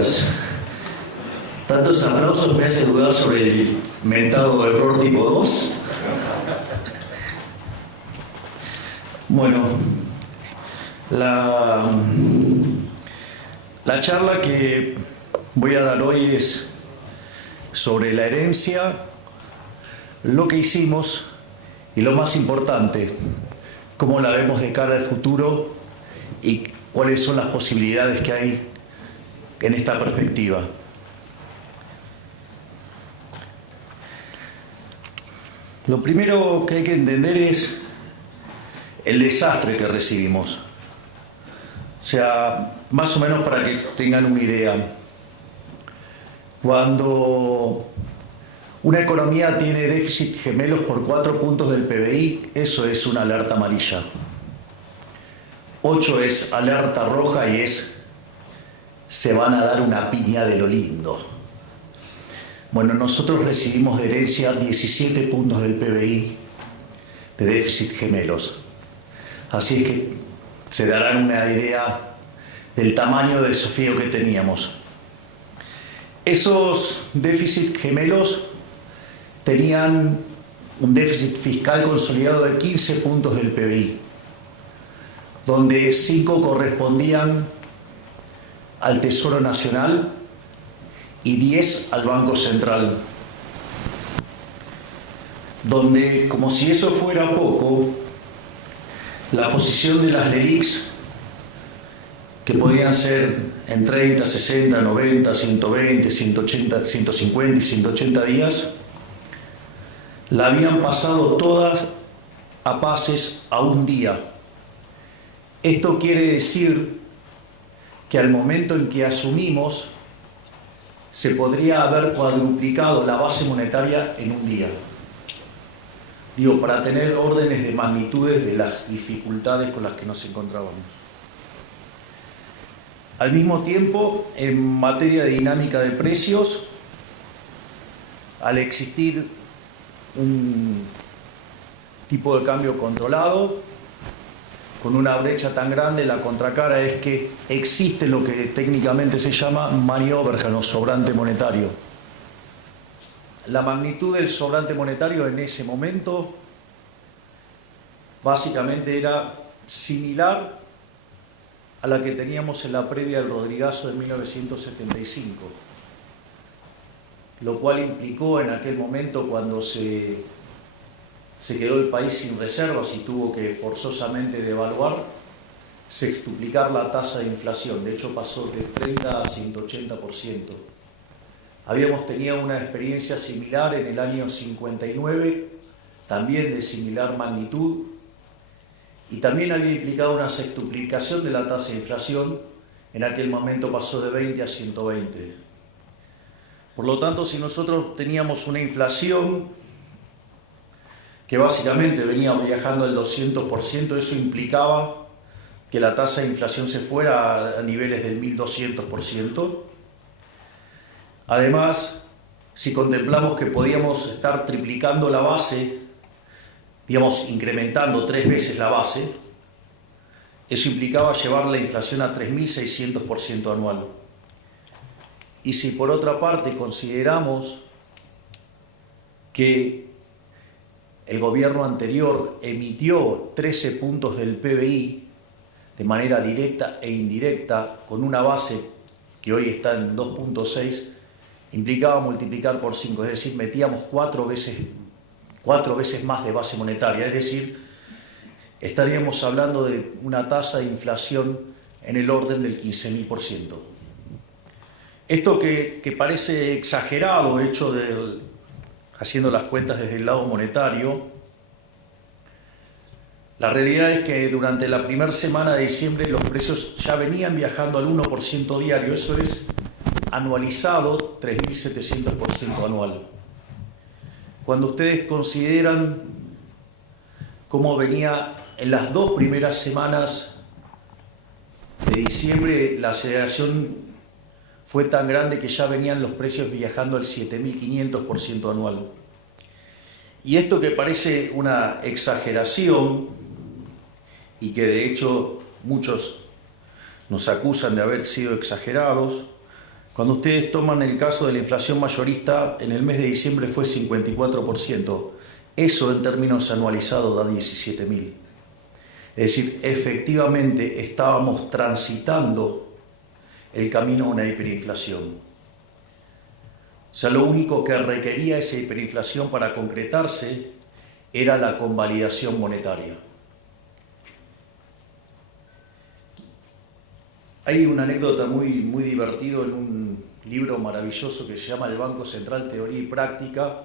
gracias. Tantos aplausos me hacen dudar sobre el mentado error tipo 2. Bueno, la charla que voy a dar hoy es sobre la herencia, lo que hicimos y lo más importante, cómo la vemos de cara al futuro y cuáles son las posibilidades que hay en esta perspectiva. Lo primero que hay que entender es el desastre que recibimos. O sea, más o menos para que tengan una idea. Cuando una economía tiene déficit gemelos por 4 puntos del PBI, eso es una alerta amarilla. 8 es alerta roja y se van a dar una piña de lo lindo. Bueno, nosotros recibimos de herencia 17 puntos del PBI de déficit gemelos. Así es que se darán una idea del tamaño de desafío que teníamos. Esos déficit gemelos tenían un déficit fiscal consolidado de 15 puntos del PBI, donde 5 correspondían al Tesoro Nacional y 10 al Banco Central, donde, como si eso fuera poco, la posición de las LELIQs, que podían ser en 30, 60, 90, 120, 180, 150 y 180 días, la habían pasado todas a pases a un día. Esto quiere decir que al momento en que asumimos, se podría haber cuadruplicado la base monetaria en un día. Digo, para tener órdenes de magnitudes de las dificultades con las que nos encontrábamos. Al mismo tiempo, en materia de dinámica de precios, al existir un tipo de cambio controlado, con una brecha tan grande, la contracara es que existe lo que técnicamente se llama money overhang o sobrante monetario. La magnitud del sobrante monetario en ese momento básicamente era similar a la que teníamos en la previa del Rodrigazo de 1975, lo cual implicó en aquel momento, cuando se quedó el país sin reservas y tuvo que forzosamente devaluar, sextuplicar la tasa de inflación. De hecho, pasó de 30 a 180%. Habíamos tenido una experiencia similar en el año 59, también de similar magnitud, y también había implicado una sextuplicación de la tasa de inflación. En aquel momento pasó de 20 a 120. Por lo tanto, si nosotros teníamos una inflación que básicamente venía viajando al 200%, eso implicaba que la tasa de inflación se fuera a niveles del 1200%. Además, si contemplamos que podíamos estar triplicando la base, digamos, incrementando 3 veces la base, eso implicaba llevar la inflación a 3600% anual. Y si por otra parte consideramos que el gobierno anterior emitió 13 puntos del PBI de manera directa e indirecta, con una base que hoy está en 2.6, implicaba multiplicar por 5, es decir, metíamos 4 veces más de base monetaria, es decir, estaríamos hablando de una tasa de inflación en el orden del 15.000%. Esto que parece exagerado, haciendo las cuentas desde el lado monetario, la realidad es que durante la primera semana de diciembre los precios ya venían viajando al 1% diario, eso es anualizado 3.700% anual. Cuando ustedes consideran cómo venía en las 2 primeras semanas de diciembre, la aceleración fue tan grande que ya venían los precios viajando al 7.500% anual. Y esto, que parece una exageración y que de hecho muchos nos acusan de haber sido exagerados, Cuando ustedes toman el caso de la inflación mayorista, en el mes de diciembre fue 54%. Eso en términos anualizados da 17.000. Es decir, efectivamente estábamos transitando el camino a una hiperinflación. O sea, lo único que requería esa hiperinflación para concretarse era la convalidación monetaria. Hay una anécdota muy divertida en un libro maravilloso que se llama El Banco Central, Teoría y Práctica,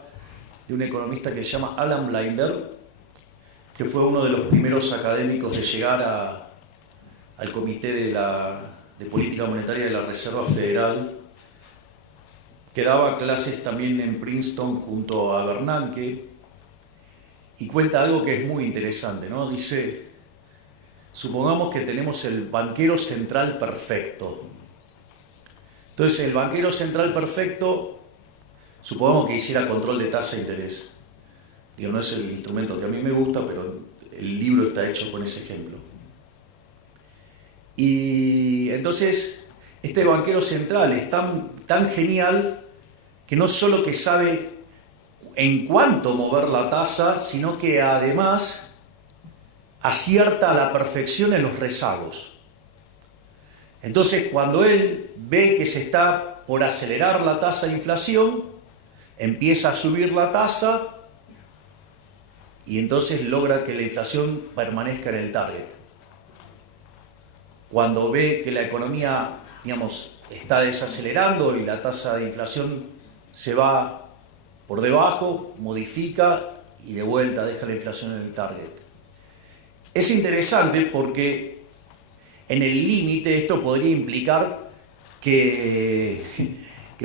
de un economista que se llama Alan Blinder, que fue uno de los primeros académicos de llegar al Comité de Política Monetaria de la Reserva Federal, que daba clases también en Princeton junto a Bernanke, y cuenta algo que es muy interesante, ¿no? Dice, supongamos que tenemos el banquero central perfecto. Entonces, el banquero central perfecto, supongamos que hiciera control de tasa de interés. Digo, no es el instrumento que a mí me gusta, pero el libro está hecho con ese ejemplo. Y entonces, este banquero central es tan genial que no solo que sabe en cuánto mover la tasa, sino que además acierta a la perfección en los rezagos. Entonces, cuando él ve que se está por acelerar la tasa de inflación, empieza a subir la tasa y entonces logra que la inflación permanezca en el target. Cuando ve que la economía, digamos, está desacelerando y la tasa de inflación se va por debajo, modifica y de vuelta deja la inflación en el target. Es interesante porque en el límite esto podría implicar que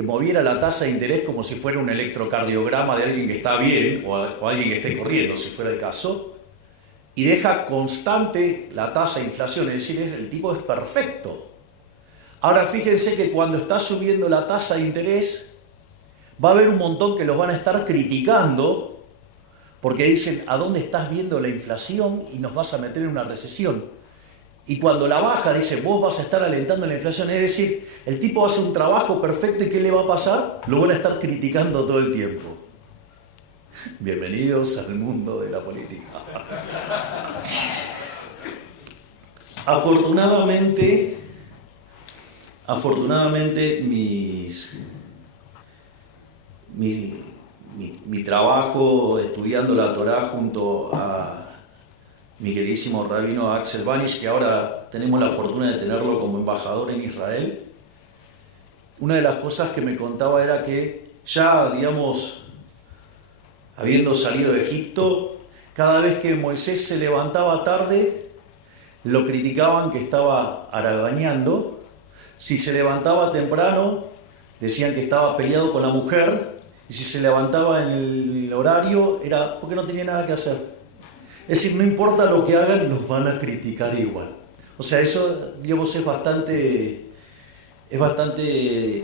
moviera la tasa de interés como si fuera un electrocardiograma de alguien que está bien o alguien que esté corriendo, si fuera el caso, y deja constante la tasa de inflación, es decir, el tipo es perfecto. Ahora fíjense que cuando está subiendo la tasa de interés, va a haber un montón que los van a estar criticando porque dicen, ¿a dónde estás viendo la inflación y nos vas a meter en una recesión? Y cuando la baja, dice, vos vas a estar alentando la inflación. Es decir, el tipo hace un trabajo perfecto y ¿qué le va a pasar? Lo van a estar criticando todo el tiempo. Bienvenidos al mundo de la política. Afortunadamente mi trabajo estudiando la Torá junto a mi queridísimo rabino Axel Banish, que ahora tenemos la fortuna de tenerlo como embajador en Israel, una de las cosas que me contaba era que ya, digamos, habiendo salido de Egipto, cada vez que Moisés se levantaba tarde, lo criticaban que estaba haraganeando. Si se levantaba temprano, decían que estaba peleado con la mujer, y si se levantaba en el horario, era porque no tenía nada que hacer. Es decir, no importa lo que hagan, los van a criticar igual. O sea, eso, digamos, es bastante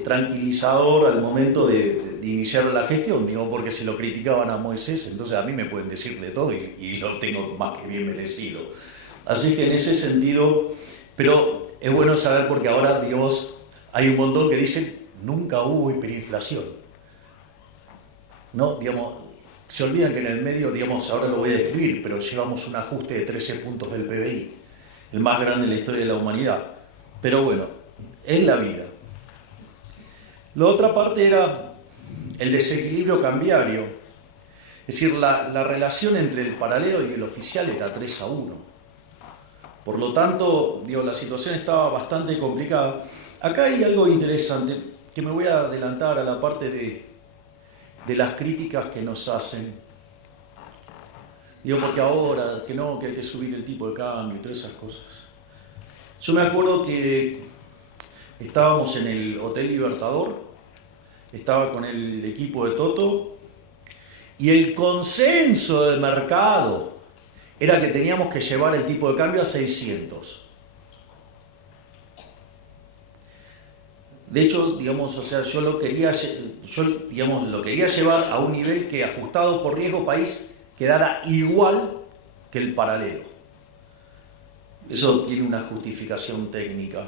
tranquilizador al momento de iniciar la gestión, digo, porque se lo criticaban a Moisés, entonces a mí me pueden decir de todo y lo tengo más que bien merecido. Así que en ese sentido, pero es bueno saber porque ahora, digamos, hay un montón que dicen, nunca hubo hiperinflación. ¿No? Digamos, se olvidan que en el medio, digamos, ahora lo voy a describir, pero llevamos un ajuste de 13 puntos del PBI, el más grande en la historia de la humanidad. Pero bueno, es la vida. La otra parte era el desequilibrio cambiario. Es decir, la relación entre el paralelo y el oficial era 3-1. Por lo tanto, digo, la situación estaba bastante complicada. Acá hay algo interesante, que me voy a adelantar a la parte de las críticas que nos hacen. Digo, porque ahora, que no, que hay que subir el tipo de cambio y todas esas cosas. Yo me acuerdo que estábamos en el Hotel Libertador, estaba con el equipo de Toto, y el consenso del mercado era que teníamos que llevar el tipo de cambio a 600. De hecho, digamos, o sea, yo lo quería llevar a un nivel que, ajustado por riesgo país, quedara igual que el paralelo. Eso tiene una justificación técnica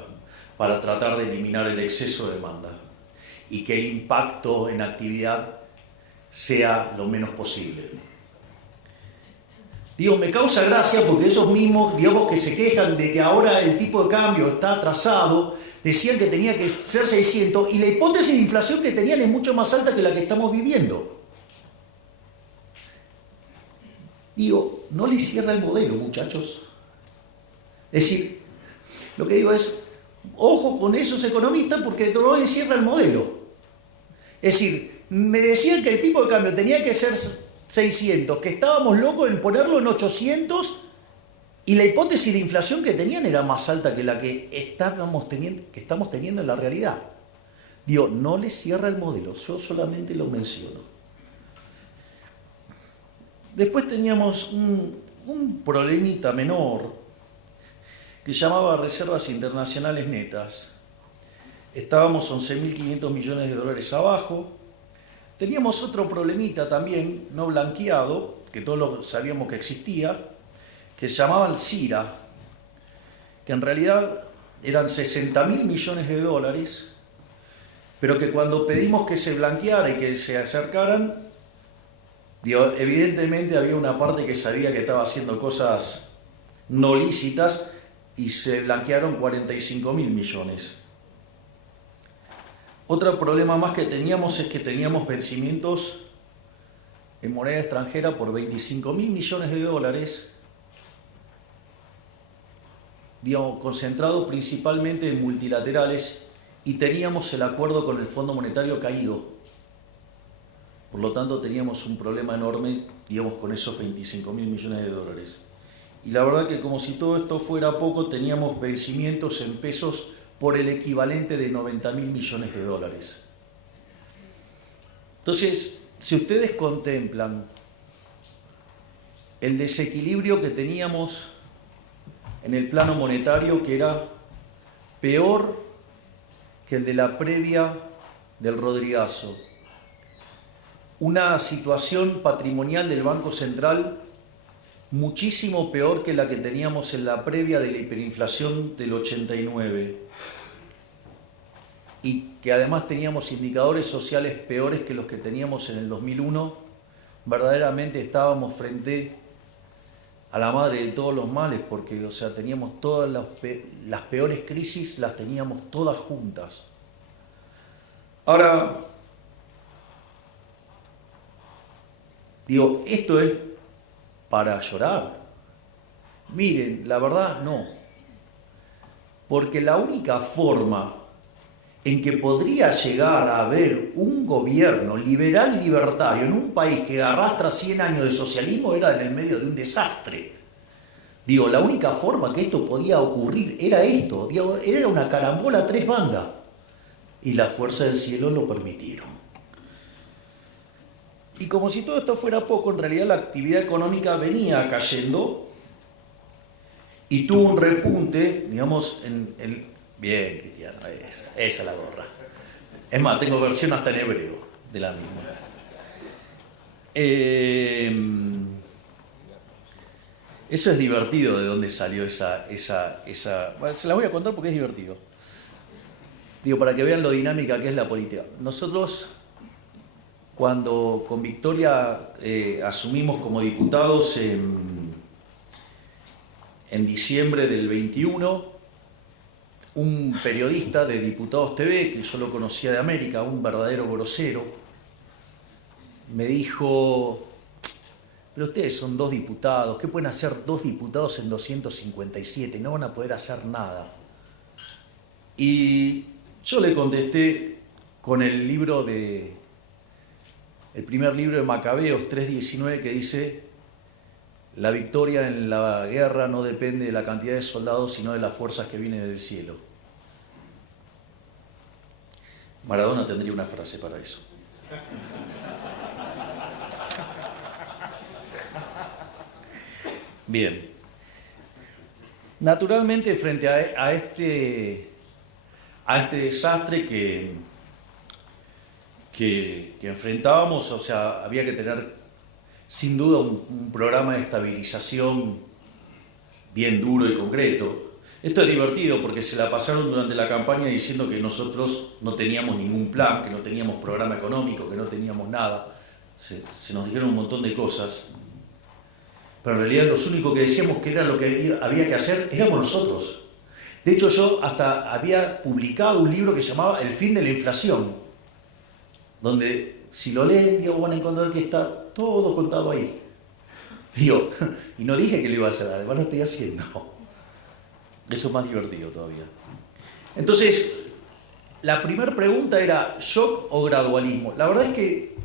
para tratar de eliminar el exceso de demanda. y que el impacto en actividad sea lo menos posible. Digo, me causa gracia porque esos mismos, digamos, que se quejan de que ahora el tipo de cambio está atrasado, decían que tenía que ser 600 y la hipótesis de inflación que tenían es mucho más alta que la que estamos viviendo. Digo, no les cierra el modelo, muchachos. Es decir, lo que digo es, ojo con esos economistas porque no les cierra el modelo. Es decir, me decían que el tipo de cambio tenía que ser 600, que estábamos locos en ponerlo en 800 y la hipótesis de inflación que tenían era más alta que la que estamos teniendo en la realidad. Digo, no les cierra el modelo, yo solamente lo menciono. Después teníamos un problemita menor que se llamaba reservas internacionales netas. Estábamos 11.500 millones de dólares abajo. Teníamos otro problemita también, no blanqueado, que todos sabíamos que existía, que se llamaba el CIRA, que en realidad eran 60.000 millones de dólares, pero que cuando pedimos que se blanqueara y que se acercaran, evidentemente había una parte que sabía que estaba haciendo cosas no lícitas y se blanquearon 45.000 millones. Otro problema más que teníamos es que teníamos vencimientos en moneda extranjera por 25.000 millones de dólares, digamos, concentrados principalmente en multilaterales, y teníamos el acuerdo con el Fondo Monetario caído. Por lo tanto, teníamos un problema enorme, digamos, con esos 25.000 millones de dólares. Y la verdad que como si todo esto fuera poco, teníamos vencimientos en pesos por el equivalente de 90.000 millones de dólares. Entonces, si ustedes contemplan el desequilibrio que teníamos en el plano monetario, que era peor que el de la previa del Rodrigazo, una situación patrimonial del Banco Central muchísimo peor que la que teníamos en la previa de la hiperinflación del 89, y que además teníamos indicadores sociales peores que los que teníamos en el 2001, verdaderamente estábamos frente a la madre de todos los males, porque, o sea, teníamos todas las peores crisis, las teníamos todas juntas. Ahora, digo, esto es para llorar. Miren, la verdad no. Porque la única forma en que podría llegar a haber un gobierno liberal libertario en un país que arrastra 100 años de socialismo era en el medio de un desastre. Digo, la única forma que esto podía ocurrir era esto. Digo, era una carambola a tres bandas. Y la fuerza del cielo lo permitieron. Y como si todo esto fuera poco, en realidad la actividad económica venía cayendo y tuvo un repunte, digamos, Bien, Cristiano, esa es la gorra. Es más, tengo versión hasta en hebreo de la misma. Eso es divertido, de dónde salió esa... Bueno, se la voy a contar porque es divertido. Digo, para que vean lo dinámica que es la política. Nosotros, cuando con Victoria asumimos como diputados en diciembre del 21, un periodista de Diputados TV, que yo lo conocía de América, un verdadero grosero, me dijo: pero ustedes son 2 diputados, ¿qué pueden hacer 2 diputados en 257? No van a poder hacer nada. Y yo le contesté con el primer libro de Macabeos 3:19, que dice: la victoria en la guerra no depende de la cantidad de soldados, sino de las fuerzas que vienen del cielo. Maradona tendría una frase para eso. Bien. Naturalmente, frente a este desastre que enfrentábamos, o sea, había que tener sin duda un programa de estabilización bien duro y concreto. Esto es divertido porque se la pasaron durante la campaña diciendo que nosotros no teníamos ningún plan, que no teníamos programa económico, que no teníamos nada. Se nos dijeron un montón de cosas. Pero en realidad los únicos que decíamos que era lo que había que hacer éramos nosotros. De hecho, yo hasta había publicado un libro que se llamaba El fin de la inflación, donde si lo leen, digo, van a encontrar que está todo contado ahí. Digo, y no dije que lo iba a hacer, además lo estoy haciendo. Eso es más divertido todavía. Entonces, la primera pregunta era, ¿shock o gradualismo? La verdad es que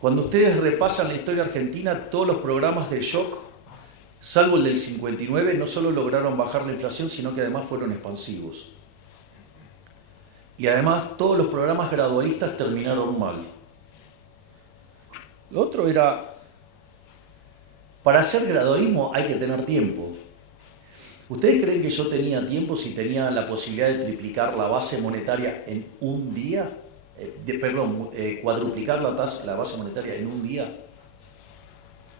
cuando ustedes repasan la historia argentina, todos los programas de shock, salvo el del 59, no solo lograron bajar la inflación, sino que además fueron expansivos. Y además todos los programas gradualistas terminaron mal. Lo otro era, para hacer gradualismo hay que tener tiempo. ¿Ustedes creen que yo tenía tiempo si tenía la posibilidad de triplicar la base monetaria en un día? Cuadruplicar la base monetaria en un día.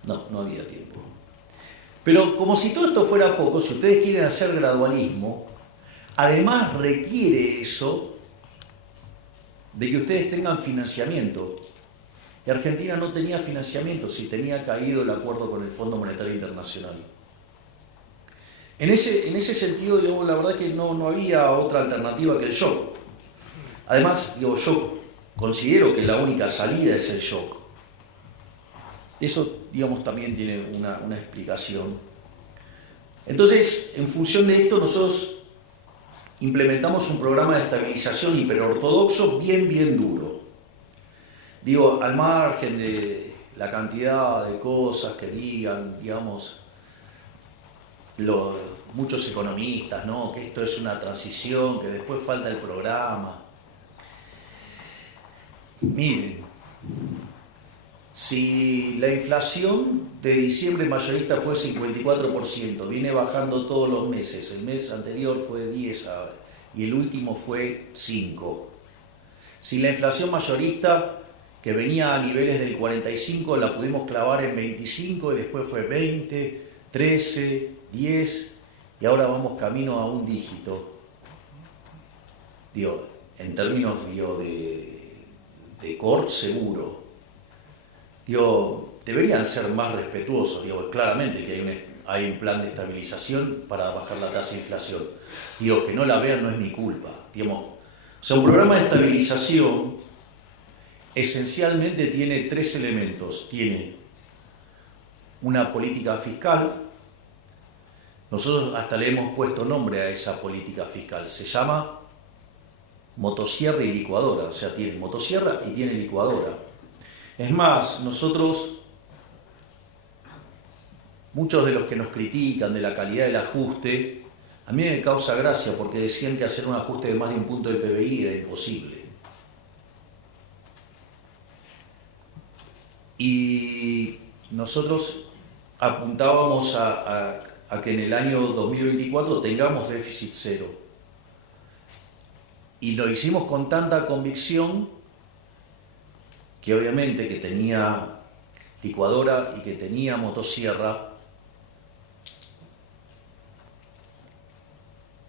No, no había tiempo. Pero como si todo esto fuera poco, si ustedes quieren hacer gradualismo, además requiere eso de que ustedes tengan financiamiento. Y Argentina no tenía financiamiento, si tenía caído el acuerdo con el Fondo Monetario Internacional. En ese sentido, digamos, la verdad que no había otra alternativa que el shock. Además, yo considero que la única salida es el shock. Eso, digamos, también tiene una explicación. Entonces, en función de esto, nosotros implementamos un programa de estabilización hiperortodoxo bien duro. Digo, al margen de la cantidad de cosas que digan, digamos, muchos economistas, ¿no? Que esto es una transición, que después falta el programa. Miren, si la inflación de diciembre mayorista fue 54%, viene bajando todos los meses, el mes anterior fue 10 y el último fue 5. Si la inflación mayorista, que venía a niveles del 45, la pudimos clavar en 25 y después fue 20, 13, 10 y ahora vamos camino a un dígito. Digo, en términos de core seguro. Digo, deberían ser más respetuosos. Digo, claramente que hay un plan de estabilización para bajar la tasa de inflación. Digo, que no la vean no es mi culpa. Digamos, o sea, un programa de estabilización esencialmente tiene 3 elementos. Tiene una política fiscal. Nosotros hasta le hemos puesto nombre a esa política fiscal. Se llama motosierra y licuadora. O sea, tiene motosierra y tiene licuadora. Es más, muchos de los que nos critican de la calidad del ajuste, a mí me causa gracia porque decían que hacer un ajuste de más de un punto del PBI era imposible. Y nosotros apuntábamos a que en el año 2024 tengamos déficit cero. Y lo hicimos con tanta convicción que obviamente que tenía licuadora y que tenía motosierra.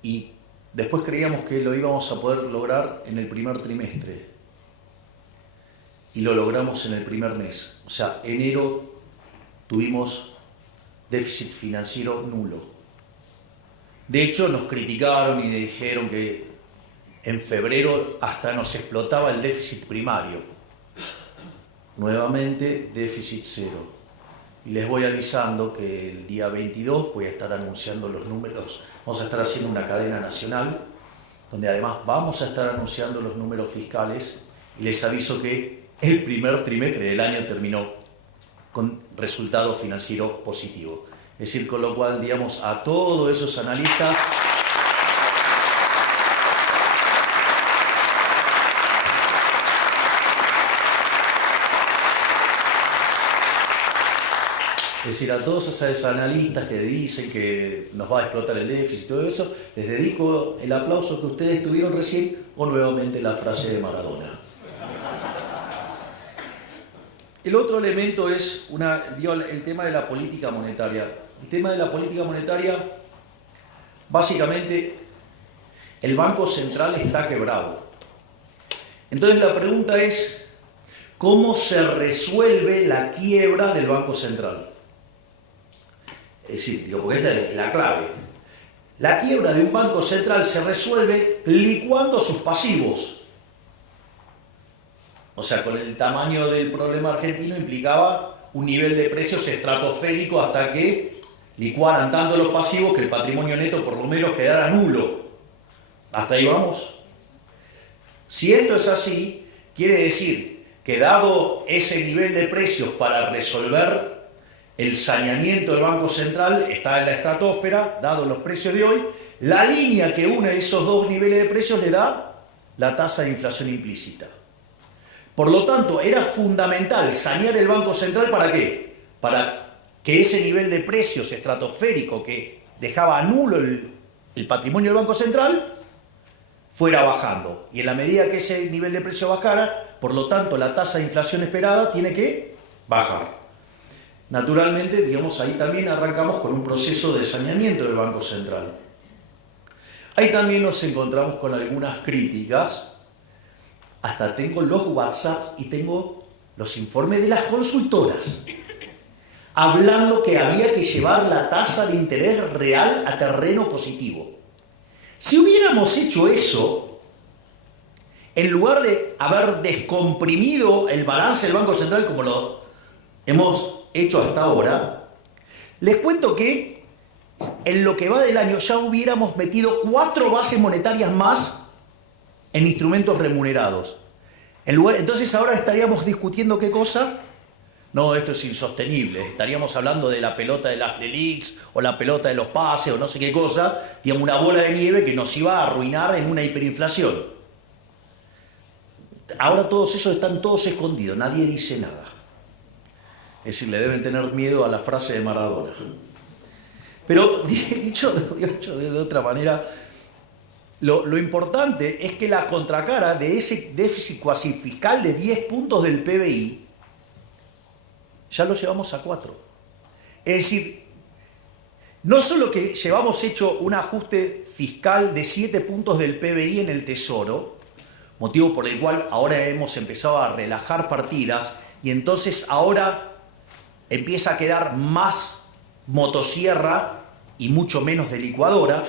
Y después creíamos que lo íbamos a poder lograr en el primer trimestre. Y lo logramos en el primer mes. O sea, enero tuvimos déficit financiero nulo. De hecho, nos criticaron y dijeron que en febrero hasta nos explotaba el déficit primario. Nuevamente, déficit cero. Y les voy avisando que el día 22 voy a estar anunciando los números. Vamos a estar haciendo una cadena nacional, donde además vamos a estar anunciando los números fiscales. Y les aviso que el primer trimestre del año terminó con resultado financiero positivo. Es decir, con lo cual, digamos, a todos esos analistas es decir, a todos esos analistas que dicen que nos va a explotar el déficit y todo eso, les dedico el aplauso que ustedes tuvieron recién o nuevamente la frase de Maradona. El otro elemento es el tema de la política monetaria. El tema de la política monetaria Básicamente, el Banco Central está quebrado. Entonces la pregunta es, ¿cómo se resuelve la quiebra del Banco Central? Es decir, porque esta es la clave. La quiebra de un banco central se resuelve licuando sus pasivos. O sea, con el tamaño del problema argentino implicaba un nivel de precios estratosférico hasta que licuaran tanto los pasivos que el patrimonio neto por lo menos quedara nulo. ¿Hasta ahí vamos? Si esto es así, quiere decir que dado ese nivel de precios para resolver el saneamiento del Banco Central está en la estratosfera, dado los precios de hoy, la línea que une esos dos niveles de precios le da la tasa de inflación implícita. Por lo tanto, era fundamental sanear el Banco Central ¿para qué? Para que ese nivel de precios estratosférico que dejaba nulo el patrimonio del Banco Central fuera bajando. Y en la medida que ese nivel de precio bajara, por lo tanto, la tasa de inflación esperada tiene que bajar. Naturalmente, digamos, ahí también arrancamos con un proceso de saneamiento del Banco Central. Ahí también nos encontramos con algunas críticas. Hasta tengo los WhatsApp y tengo los informes de las consultoras hablando que había que llevar la tasa de interés real a terreno positivo. Si hubiéramos hecho eso, en lugar de haber descomprimido el balance del Banco Central como lo hemos hecho hasta ahora, les cuento que en lo que va del año ya hubiéramos metido 4 bases monetarias más en instrumentos remunerados. Entonces ahora estaríamos discutiendo ¿qué cosa? No, esto es insostenible. Estaríamos hablando de la pelota de las LELIQs o la pelota de los pases o no sé qué cosa, digamos una bola de nieve que nos iba a arruinar en una hiperinflación. Ahora todos esos están todos escondidos, nadie dice nada. Es decir, le deben tener miedo a la frase de Maradona. Pero dicho de otra manera, lo importante es que la contracara de ese déficit cuasi fiscal de 10 puntos del PBI ya lo llevamos a 4. Es decir, no solo que llevamos hecho un ajuste fiscal de 7 puntos del PBI en el Tesoro, motivo por el cual ahora hemos empezado a relajar partidas y entonces ahora empieza a quedar más motosierra y mucho menos de licuadora,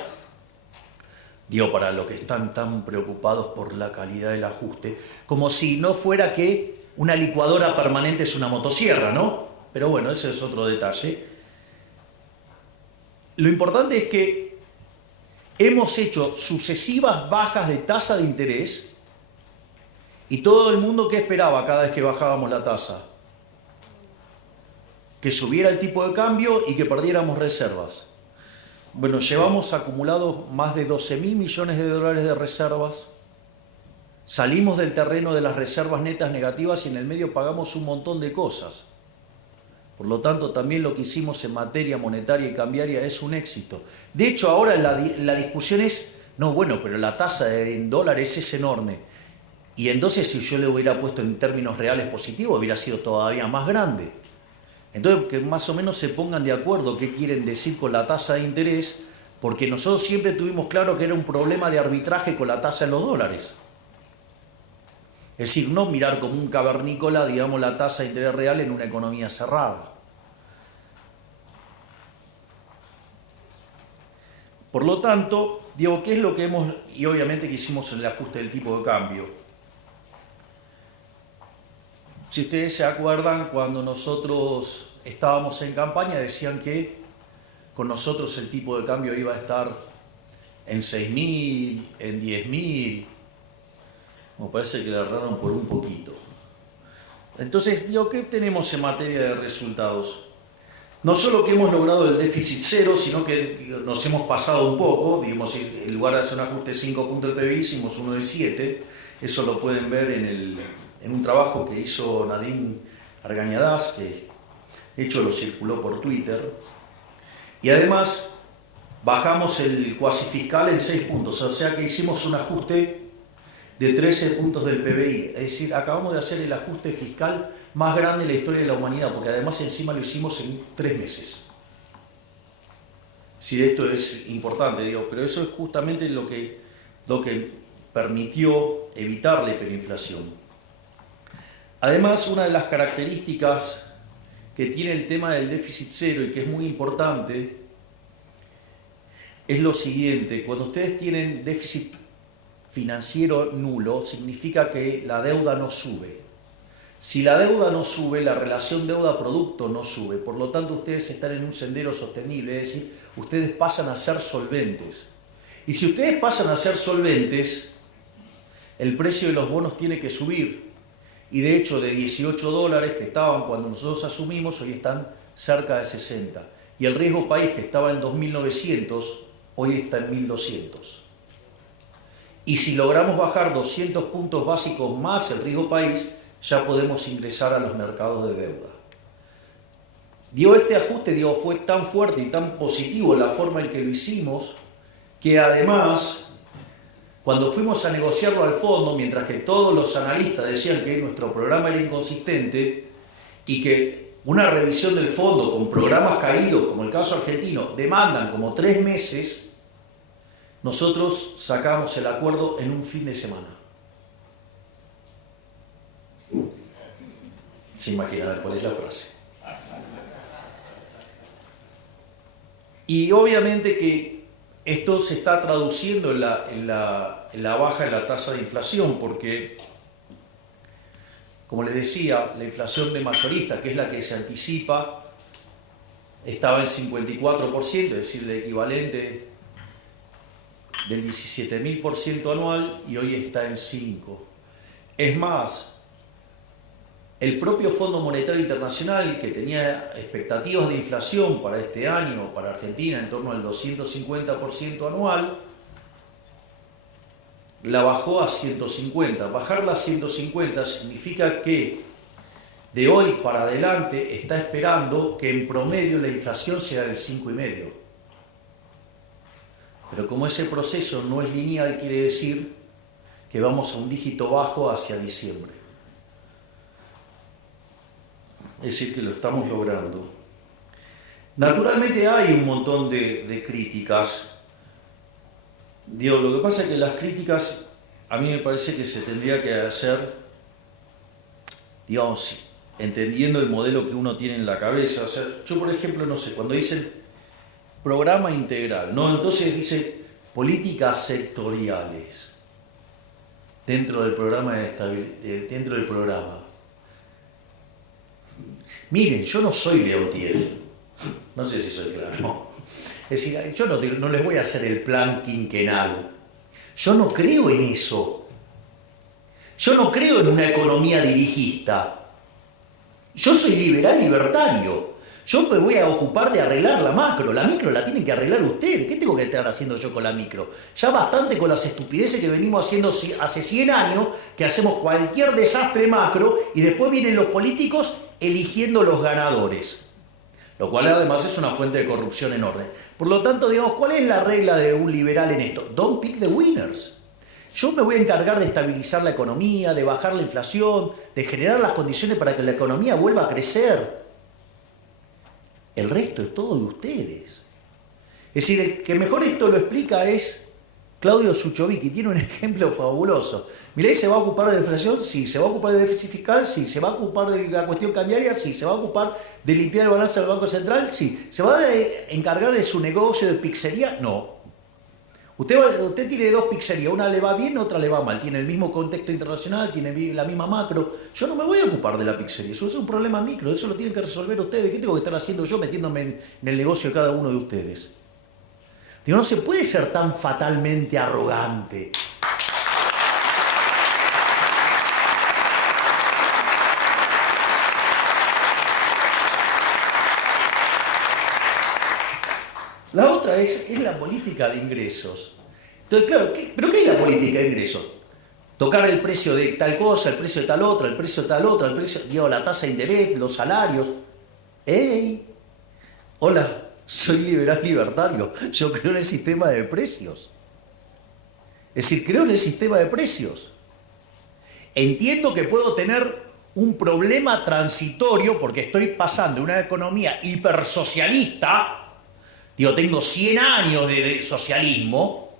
digo, para los que están tan preocupados por la calidad del ajuste, como si no fuera que una licuadora permanente es una motosierra, ¿no? Pero bueno, ese es otro detalle. Lo importante es que hemos hecho sucesivas bajas de tasa de interés y todo el mundo ¿qué esperaba cada vez que bajábamos la tasa? Que subiera el tipo de cambio y que perdiéramos reservas. Bueno, llevamos acumulados más de 12.000 millones de dólares de reservas. Salimos del terreno de las reservas netas negativas y en el medio pagamos un montón de cosas. Por lo tanto, también lo que hicimos en materia monetaria y cambiaria es un éxito. De hecho, ahora la discusión es, no, bueno, pero la tasa en dólares es enorme. Y entonces si yo le hubiera puesto en términos reales positivos, hubiera sido todavía más grande. Entonces, que más o menos se pongan de acuerdo qué quieren decir con la tasa de interés, porque nosotros siempre tuvimos claro que era un problema de arbitraje con la tasa en los dólares. Es decir, no mirar como un cavernícola, digamos, la tasa de interés real en una economía cerrada. Por lo tanto, digo, ¿qué es lo que hemos, y obviamente que hicimos en el ajuste del tipo de cambio? Si ustedes se acuerdan, cuando nosotros estábamos en campaña, decían que con nosotros el tipo de cambio iba a estar en 6.000, en 10.000. Me parece que le erraron por un poquito. Entonces, digo, ¿qué tenemos en materia de resultados? No solo que hemos logrado el déficit cero, sino que nos hemos pasado un poco. Digamos, en lugar de hacer un ajuste de 5 puntos del PBI, hicimos uno de 7. Eso lo pueden ver en un trabajo que hizo Nadine Argañadás, que de hecho lo circuló por Twitter. Y además, bajamos el cuasi fiscal en 6 puntos, o sea que hicimos un ajuste de 13 puntos del PBI, es decir, acabamos de hacer el ajuste fiscal más grande en la historia de la humanidad, porque además encima lo hicimos en 3 meses. Sí, esto es importante, digo, pero eso es justamente lo que permitió evitar la hiperinflación. Además, una de las características que tiene el tema del déficit cero y que es muy importante es lo siguiente: cuando ustedes tienen déficit financiero nulo, significa que la deuda no sube. Si la deuda no sube, la relación deuda-producto no sube. Por lo tanto, ustedes están en un sendero sostenible, es decir, ustedes pasan a ser solventes. Y si ustedes pasan a ser solventes, el precio de los bonos tiene que subir. Y de hecho, de $18 que estaban cuando nosotros asumimos, hoy están cerca de 60. Y el riesgo país, que estaba en 2.900, hoy está en 1.200. Y si logramos bajar 200 puntos básicos más el riesgo país, ya podemos ingresar a los mercados de deuda. Este ajuste fue tan fuerte y tan positivo la forma en que lo hicimos, que además, cuando fuimos a negociarlo al fondo, mientras que todos los analistas decían que nuestro programa era inconsistente y que una revisión del fondo con programas caídos, como el caso argentino, demandan como 3 meses, nosotros sacamos el acuerdo en un fin de semana. Se imaginarán cuál es la frase. Y obviamente que esto se está traduciendo en la baja de la tasa de inflación, porque, como les decía, la inflación de mayorista, que es la que se anticipa, estaba en 54%, es decir, el equivalente del 17.000% anual, y hoy está en 5%. Es más, el propio Fondo Monetario Internacional, que tenía expectativas de inflación para este año, para Argentina, en torno al 250% anual, la bajó a 150. Bajarla a 150 significa que de hoy para adelante está esperando que en promedio la inflación sea del 5,5. Pero como ese proceso no es lineal, quiere decir que vamos a un dígito bajo hacia diciembre. Es decir, que lo estamos logrando. Naturalmente hay un montón de críticas. Lo que pasa es que las críticas, a mí me parece que se tendría que hacer, entendiendo el modelo que uno tiene en la cabeza. O sea, yo, por ejemplo, no sé, cuando dicen programa integral, ¿no? Entonces dice políticas sectoriales dentro del programa dentro del programa. Miren, yo no soy Leontiev, no sé si soy claro. Es decir, yo no les voy a hacer el plan quinquenal. Yo no creo en eso. Yo no creo en una economía dirigista. Yo soy liberal libertario. Yo me voy a ocupar de arreglar la macro. La micro la tienen que arreglar ustedes. ¿Qué tengo que estar haciendo yo con la micro? Ya bastante con las estupideces que venimos haciendo hace 100 años, que hacemos cualquier desastre macro y después vienen los políticos eligiendo los ganadores. Lo cual además es una fuente de corrupción enorme. Por lo tanto, ¿cuál es la regla de un liberal en esto? Don't pick the winners. Yo me voy a encargar de estabilizar la economía, de bajar la inflación, de generar las condiciones para que la economía vuelva a crecer. El resto es todo de ustedes. Es decir, el que mejor esto lo explica es Claudio Suchovicki. Tiene un ejemplo fabuloso. ¿Milei se va a ocupar de la inflación? Sí. ¿Se va a ocupar de déficit fiscal? Sí. ¿Se va a ocupar de la cuestión cambiaria? Sí. ¿Se va a ocupar de limpiar el balance del Banco Central? Sí. ¿Se va a encargar de su negocio de pizzería? No. Usted tiene 2 pizzerías, una le va bien, otra le va mal. Tiene el mismo contexto internacional, tiene la misma macro. Yo no me voy a ocupar de la pizzería, eso es un problema micro, eso lo tienen que resolver ustedes. ¿Qué tengo que estar haciendo yo metiéndome en el negocio de cada uno de ustedes? No se puede ser tan fatalmente arrogante. La otra es la política de ingresos. Entonces, claro, ¿pero qué es la política de ingresos? Tocar el precio de tal cosa, el precio de tal otra, el precio de tal otra, el precio, la tasa de interés, los salarios. ¡Ey! Hola, soy liberal libertario. Yo creo en el sistema de precios. Es decir, creo en el sistema de precios. Entiendo que puedo tener un problema transitorio porque estoy pasando de una economía hipersocialista, Digo, tengo 100 años de socialismo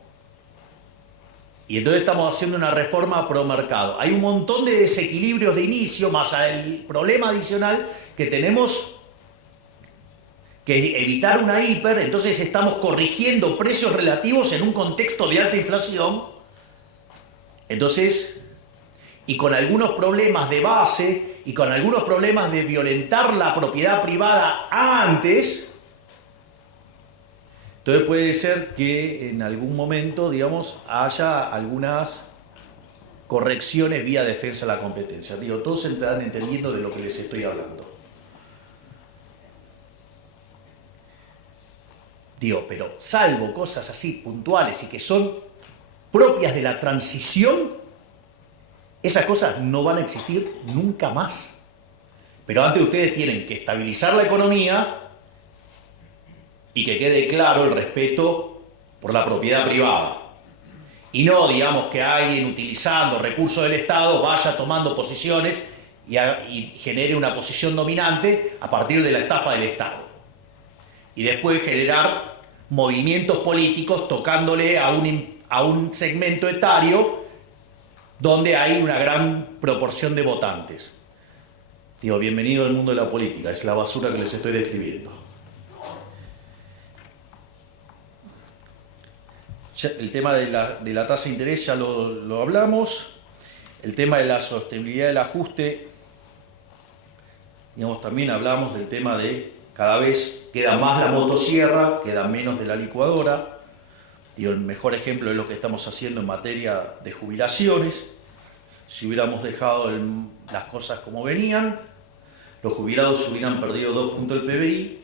y entonces estamos haciendo una reforma pro mercado. Hay un montón de desequilibrios de inicio, más el problema adicional que tenemos que evitar una hiper, entonces estamos corrigiendo precios relativos en un contexto de alta inflación. Entonces, y con algunos problemas de base y con algunos problemas de violentar la propiedad privada antes, entonces puede ser que en algún momento, digamos, haya algunas correcciones vía defensa de la competencia. Digo, todos se están entendiendo de lo que les estoy hablando. Digo, pero salvo cosas así puntuales y que son propias de la transición, esas cosas no van a existir nunca más. Pero antes ustedes tienen que estabilizar la economía y que quede claro el respeto por la propiedad privada. Y no, digamos, que alguien utilizando recursos del Estado vaya tomando posiciones y genere una posición dominante a partir de la estafa del Estado. Y después generar movimientos políticos tocándole a un segmento etario donde hay una gran proporción de votantes. Digo, bienvenido al mundo de la política, es la basura que les estoy describiendo. El tema de la tasa de interés ya lo hablamos. El tema de la sostenibilidad del ajuste, digamos, también hablamos del tema de cada vez queda más la motosierra, queda menos de la licuadora. Digo, el mejor ejemplo es lo que estamos haciendo en materia de jubilaciones. Si hubiéramos dejado las cosas como venían, los jubilados hubieran perdido 2 puntos del PBI,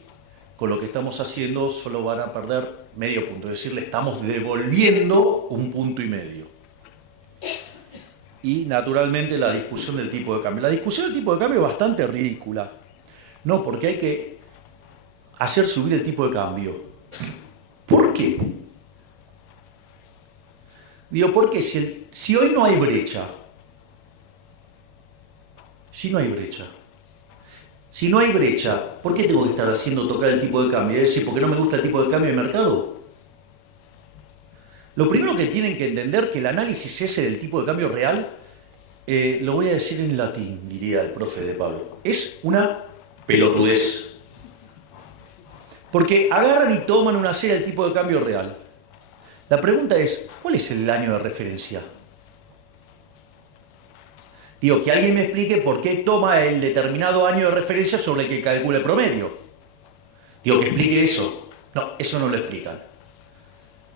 con lo que estamos haciendo solo van a perder medio punto, es decir, le estamos devolviendo 1,5 puntos. Y naturalmente la discusión del tipo de cambio. La discusión del tipo de cambio es bastante ridícula. No, porque hay que hacer subir el tipo de cambio. ¿Por qué? Digo, porque si hoy no hay brecha, si no hay brecha, ¿por qué tengo que estar haciendo tocar el tipo de cambio? Es decir, ¿porque no me gusta el tipo de cambio de mercado? Lo primero que tienen que entender que el análisis ese del tipo de cambio real, lo voy a decir en latín, diría el profe de Pablo, es una pelotudez. Porque agarran y toman una serie del tipo de cambio real. La pregunta es, ¿cuál es el año de referencia? Digo, que alguien me explique por qué toma el determinado año de referencia sobre el que calcula el promedio. Digo, que explique eso. No, eso no lo explican.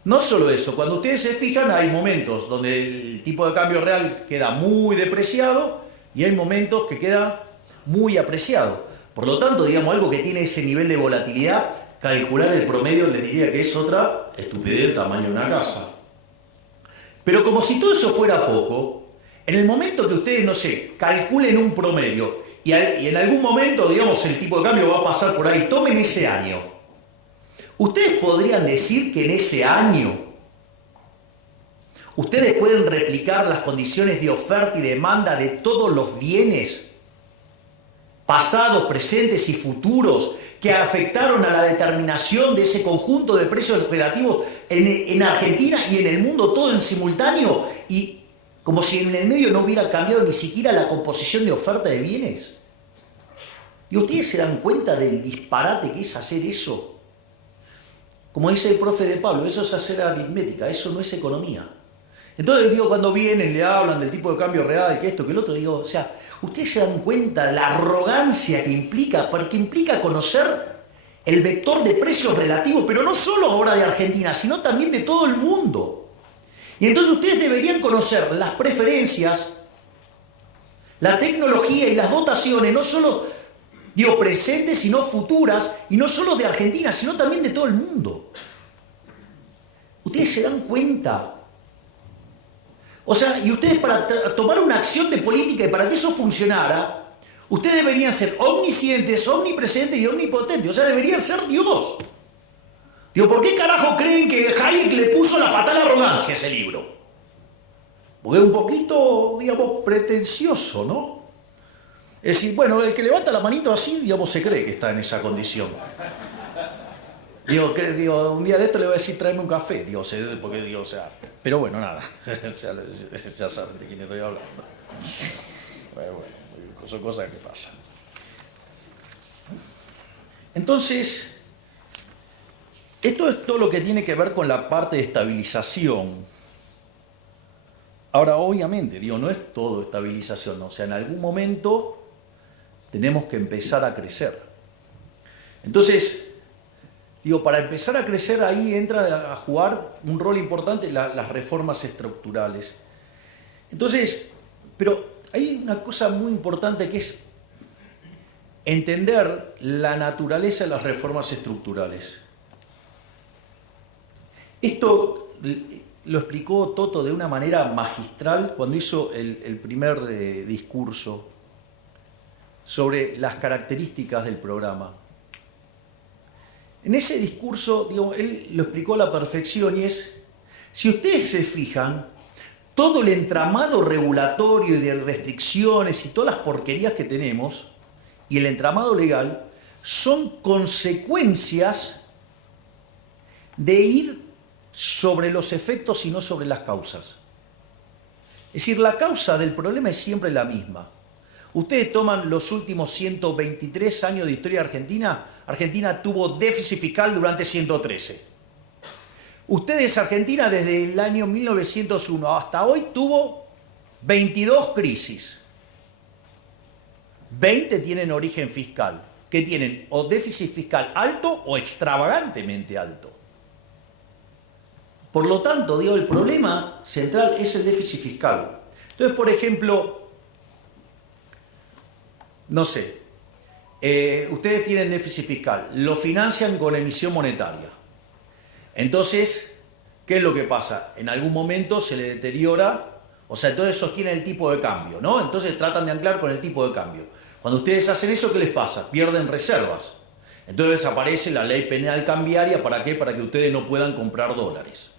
No solo eso, cuando ustedes se fijan hay momentos donde el tipo de cambio real queda muy depreciado y hay momentos que queda muy apreciado. Por lo tanto, digamos, algo que tiene ese nivel de volatilidad, calcular el promedio les diría que es otra estupidez del tamaño de una casa. Pero como si todo eso fuera poco, en el momento que ustedes, no sé, calculen un promedio y en algún momento, digamos, el tipo de cambio va a pasar por ahí, tomen ese año. Ustedes podrían decir que en ese año ustedes pueden replicar las condiciones de oferta y demanda de todos los bienes pasados, presentes y futuros que afectaron a la determinación de ese conjunto de precios relativos en Argentina y en el mundo todo en simultáneo, y como si en el medio no hubiera cambiado ni siquiera la composición de oferta de bienes. ¿Y ustedes se dan cuenta del disparate que es hacer eso? Como dice el profe de Pablo, eso es hacer aritmética, eso no es economía. Entonces digo, cuando vienen, le hablan del tipo de cambio real, que esto, que el otro, digo, o sea, ustedes se dan cuenta de la arrogancia que implica, porque implica conocer el vector de precios relativos, pero no solo ahora de Argentina, sino también de todo el mundo. Y entonces ustedes deberían conocer las preferencias, la tecnología y las dotaciones, no solo, digo, presentes, sino futuras, y no solo de Argentina, sino también de todo el mundo. Ustedes se dan cuenta. O sea, y ustedes para tomar una acción de política y para que eso funcionara, ustedes deberían ser omniscientes, omnipresentes y omnipotentes. O sea, deberían ser Dios. Digo, ¿por qué carajo creen que Hayek le puso La fatal arrogancia a ese libro? Porque es un poquito, digamos, pretencioso, ¿no? Es decir, bueno, el que levanta la manito así, digamos, se cree que está en esa condición. Digo, un día de esto le voy a decir tráeme un café, porque digo, o sea, pero bueno, nada, ya saben de quién estoy hablando. Bueno, son cosas que pasan. Entonces, esto es todo lo que tiene que ver con la parte de estabilización. Ahora, obviamente, no es todo estabilización, ¿no? O sea, en algún momento tenemos que empezar a crecer. Entonces, para empezar a crecer ahí entra a jugar un rol importante las reformas estructurales. Entonces, pero hay una cosa muy importante que es entender la naturaleza de las reformas estructurales. Esto lo explicó Toto de una manera magistral cuando hizo el primer discurso sobre las características del programa. En ese discurso, él lo explicó a la perfección y es, si ustedes se fijan, todo el entramado regulatorio y de restricciones y todas las porquerías que tenemos y el entramado legal son consecuencias de ir sobre los efectos y no sobre las causas. Es decir, la causa del problema es siempre la misma. Ustedes toman los últimos 123 años de historia de Argentina, Argentina tuvo déficit fiscal durante 113. Ustedes, Argentina, desde el año 1901 hasta hoy tuvo 22 crisis. 20 tienen origen fiscal, que tienen o déficit fiscal alto o extravagantemente alto. Por lo tanto, el problema central es el déficit fiscal. Entonces, por ejemplo, no sé, ustedes tienen déficit fiscal, lo financian con emisión monetaria. Entonces, ¿qué es lo que pasa? En algún momento se le deteriora, o sea, entonces sostienen el tipo de cambio, ¿no? Entonces tratan de anclar con el tipo de cambio. Cuando ustedes hacen eso, ¿qué les pasa? Pierden reservas. Entonces aparece la ley penal cambiaria, ¿para qué? Para que ustedes no puedan comprar dólares.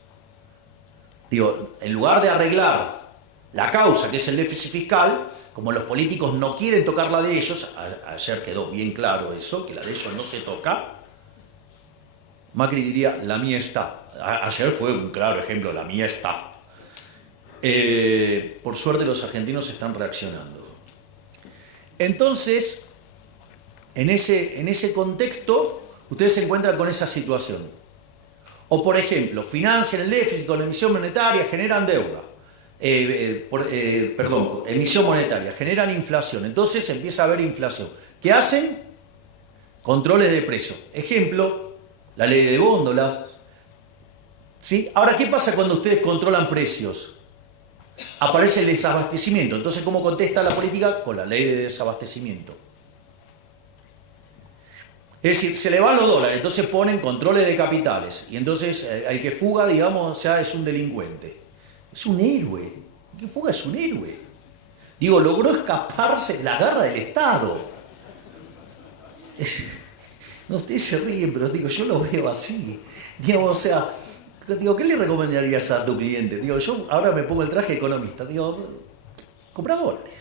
En lugar de arreglar la causa, que es el déficit fiscal, como los políticos no quieren tocar la de ellos, ayer quedó bien claro eso, que la de ellos no se toca, Macri diría, la mía está. Ayer fue un claro ejemplo, la mía está. Por suerte los argentinos están reaccionando. Entonces, en ese contexto, ustedes se encuentran con esa situación. O, por ejemplo, financian el déficit con la emisión monetaria, generan deuda. Emisión monetaria, generan inflación. Entonces empieza a haber inflación. ¿Qué hacen? Controles de precios. Ejemplo, la ley de góndolas. ¿Sí? Ahora, ¿qué pasa cuando ustedes controlan precios? Aparece el desabastecimiento. Entonces, ¿cómo contesta la política? Con la ley de desabastecimiento. Es decir, se le van los dólares, entonces ponen controles de capitales. Y entonces el que fuga, es un delincuente. Es un héroe. El que fuga es un héroe. Logró escaparse de la garra del Estado. No, ustedes se ríen, pero yo lo veo así. ¿Qué le recomendarías a tu cliente? Yo ahora me pongo el traje de economista. Compra dólares.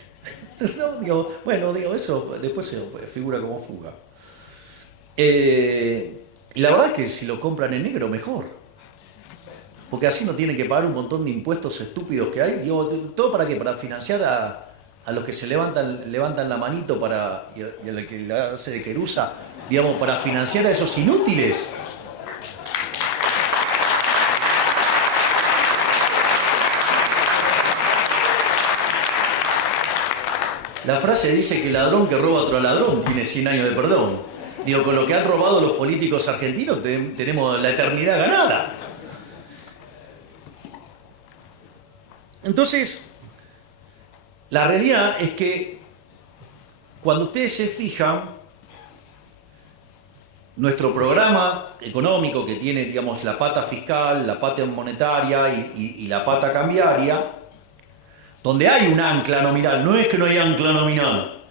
Eso después se figura como fuga. Y la verdad es que si lo compran en negro, mejor. Porque así no tienen que pagar un montón de impuestos estúpidos que hay. ¿Todo para qué? Para financiar a los que se levantan la manito y al que le hace de querusa, para financiar a esos inútiles. La frase dice que el ladrón que roba a otro ladrón tiene 100 años de perdón. Con lo que han robado los políticos argentinos tenemos la eternidad ganada. Entonces, la realidad es que cuando ustedes se fijan, nuestro programa económico que tiene, la pata fiscal, la pata monetaria y la pata cambiaria, donde hay un ancla nominal, no es que no hay ancla nominal.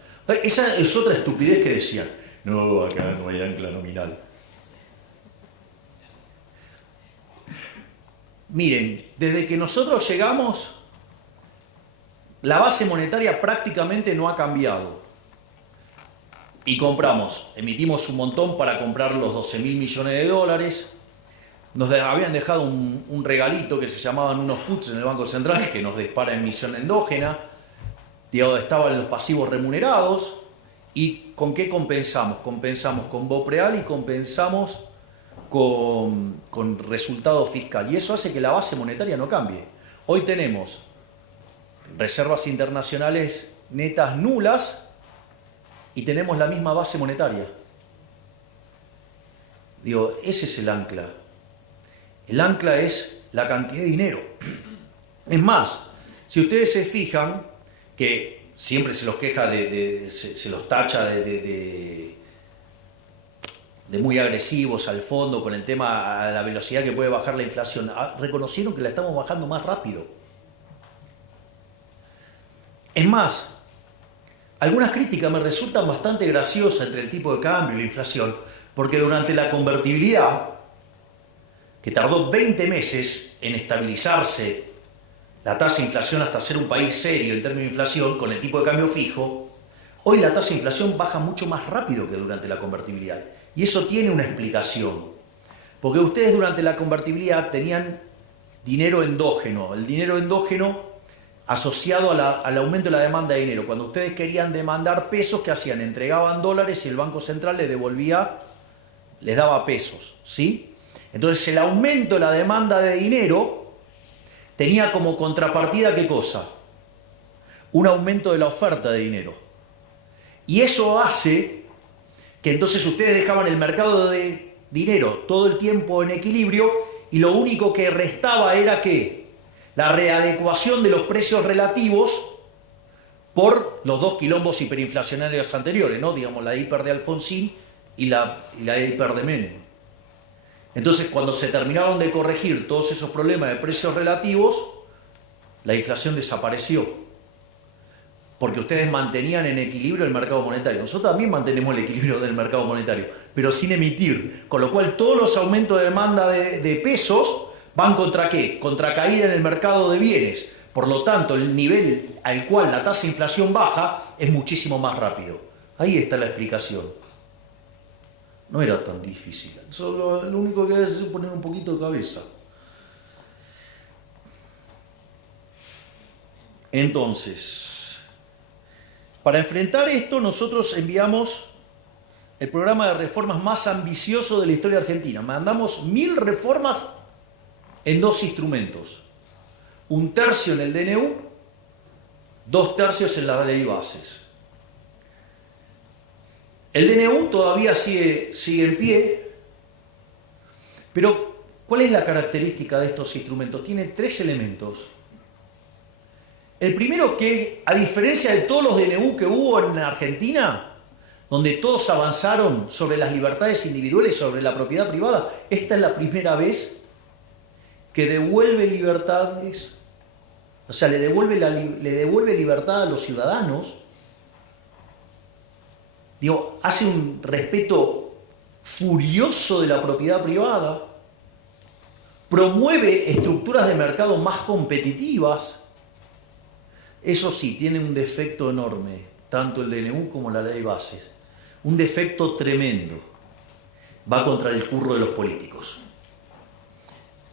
Esa es otra estupidez que decían. No, acá no hay ancla nominal. Miren, desde que nosotros llegamos, la base monetaria prácticamente no ha cambiado. y emitimos un montón para comprar los 12.000 millones de dólares. Nos habían dejado un regalito que se llamaban unos puts en el Banco Central que nos dispara emisión endógena. Estaban los pasivos remunerados. ¿Y con qué compensamos? Compensamos con BOPREAL y compensamos con resultado fiscal. Y eso hace que la base monetaria no cambie. Hoy tenemos reservas internacionales netas nulas y tenemos la misma base monetaria. Ese es el ancla. El ancla es la cantidad de dinero. Es más, si ustedes se fijan que siempre se los queja se los tacha de muy agresivos al fondo con el tema a la velocidad que puede bajar la inflación, reconocieron que la estamos bajando más rápido. Es más, algunas críticas me resultan bastante graciosas entre el tipo de cambio y la inflación, porque durante la convertibilidad, que tardó 20 meses en estabilizarse la tasa de inflación hasta ser un país serio en términos de inflación con el tipo de cambio fijo, hoy la tasa de inflación baja mucho más rápido que durante la convertibilidad. Y eso tiene una explicación. Porque ustedes durante la convertibilidad tenían dinero endógeno. El dinero endógeno asociado al aumento de la demanda de dinero. Cuando ustedes querían demandar pesos, ¿qué hacían? Entregaban dólares y el Banco Central les daba pesos, ¿sí? Entonces el aumento de la demanda de dinero tenía como contrapartida, ¿qué cosa? Un aumento de la oferta de dinero. Y eso hace que entonces ustedes dejaban el mercado de dinero todo el tiempo en equilibrio y lo único que restaba era ¿qué? La readecuación de los precios relativos por los dos quilombos hiperinflacionarios anteriores, ¿no? Digamos, la hiper de Alfonsín y la hiper de Menem. Entonces, cuando se terminaron de corregir todos esos problemas de precios relativos, la inflación desapareció. Porque ustedes mantenían en equilibrio el mercado monetario. Nosotros también mantenemos el equilibrio del mercado monetario, pero sin emitir. Con lo cual, todos los aumentos de demanda de pesos van contra ¿qué? Contra caída en el mercado de bienes. Por lo tanto, el nivel al cual la tasa de inflación baja es muchísimo más rápido. Ahí está la explicación. No era tan difícil. Solo lo único que es poner un poquito de cabeza. Entonces, para enfrentar esto, nosotros enviamos el programa de reformas más ambicioso de la historia argentina. Mandamos 1000 reformas en 2 instrumentos. 1/3 en el DNU, 2/3 en la ley bases. El DNU todavía sigue en pie, pero ¿cuál es la característica de estos instrumentos? Tiene 3 elementos. El primero, que a diferencia de todos los DNU que hubo en Argentina, donde todos avanzaron sobre las libertades individuales, sobre la propiedad privada, esta es la primera vez que devuelve libertades, o sea, le devuelve libertad a los ciudadanos. Hace un respeto furioso de la propiedad privada, promueve estructuras de mercado más competitivas. Eso sí, tiene un defecto enorme, tanto el DNU como la ley bases. Un defecto tremendo. Va contra el curro de los políticos.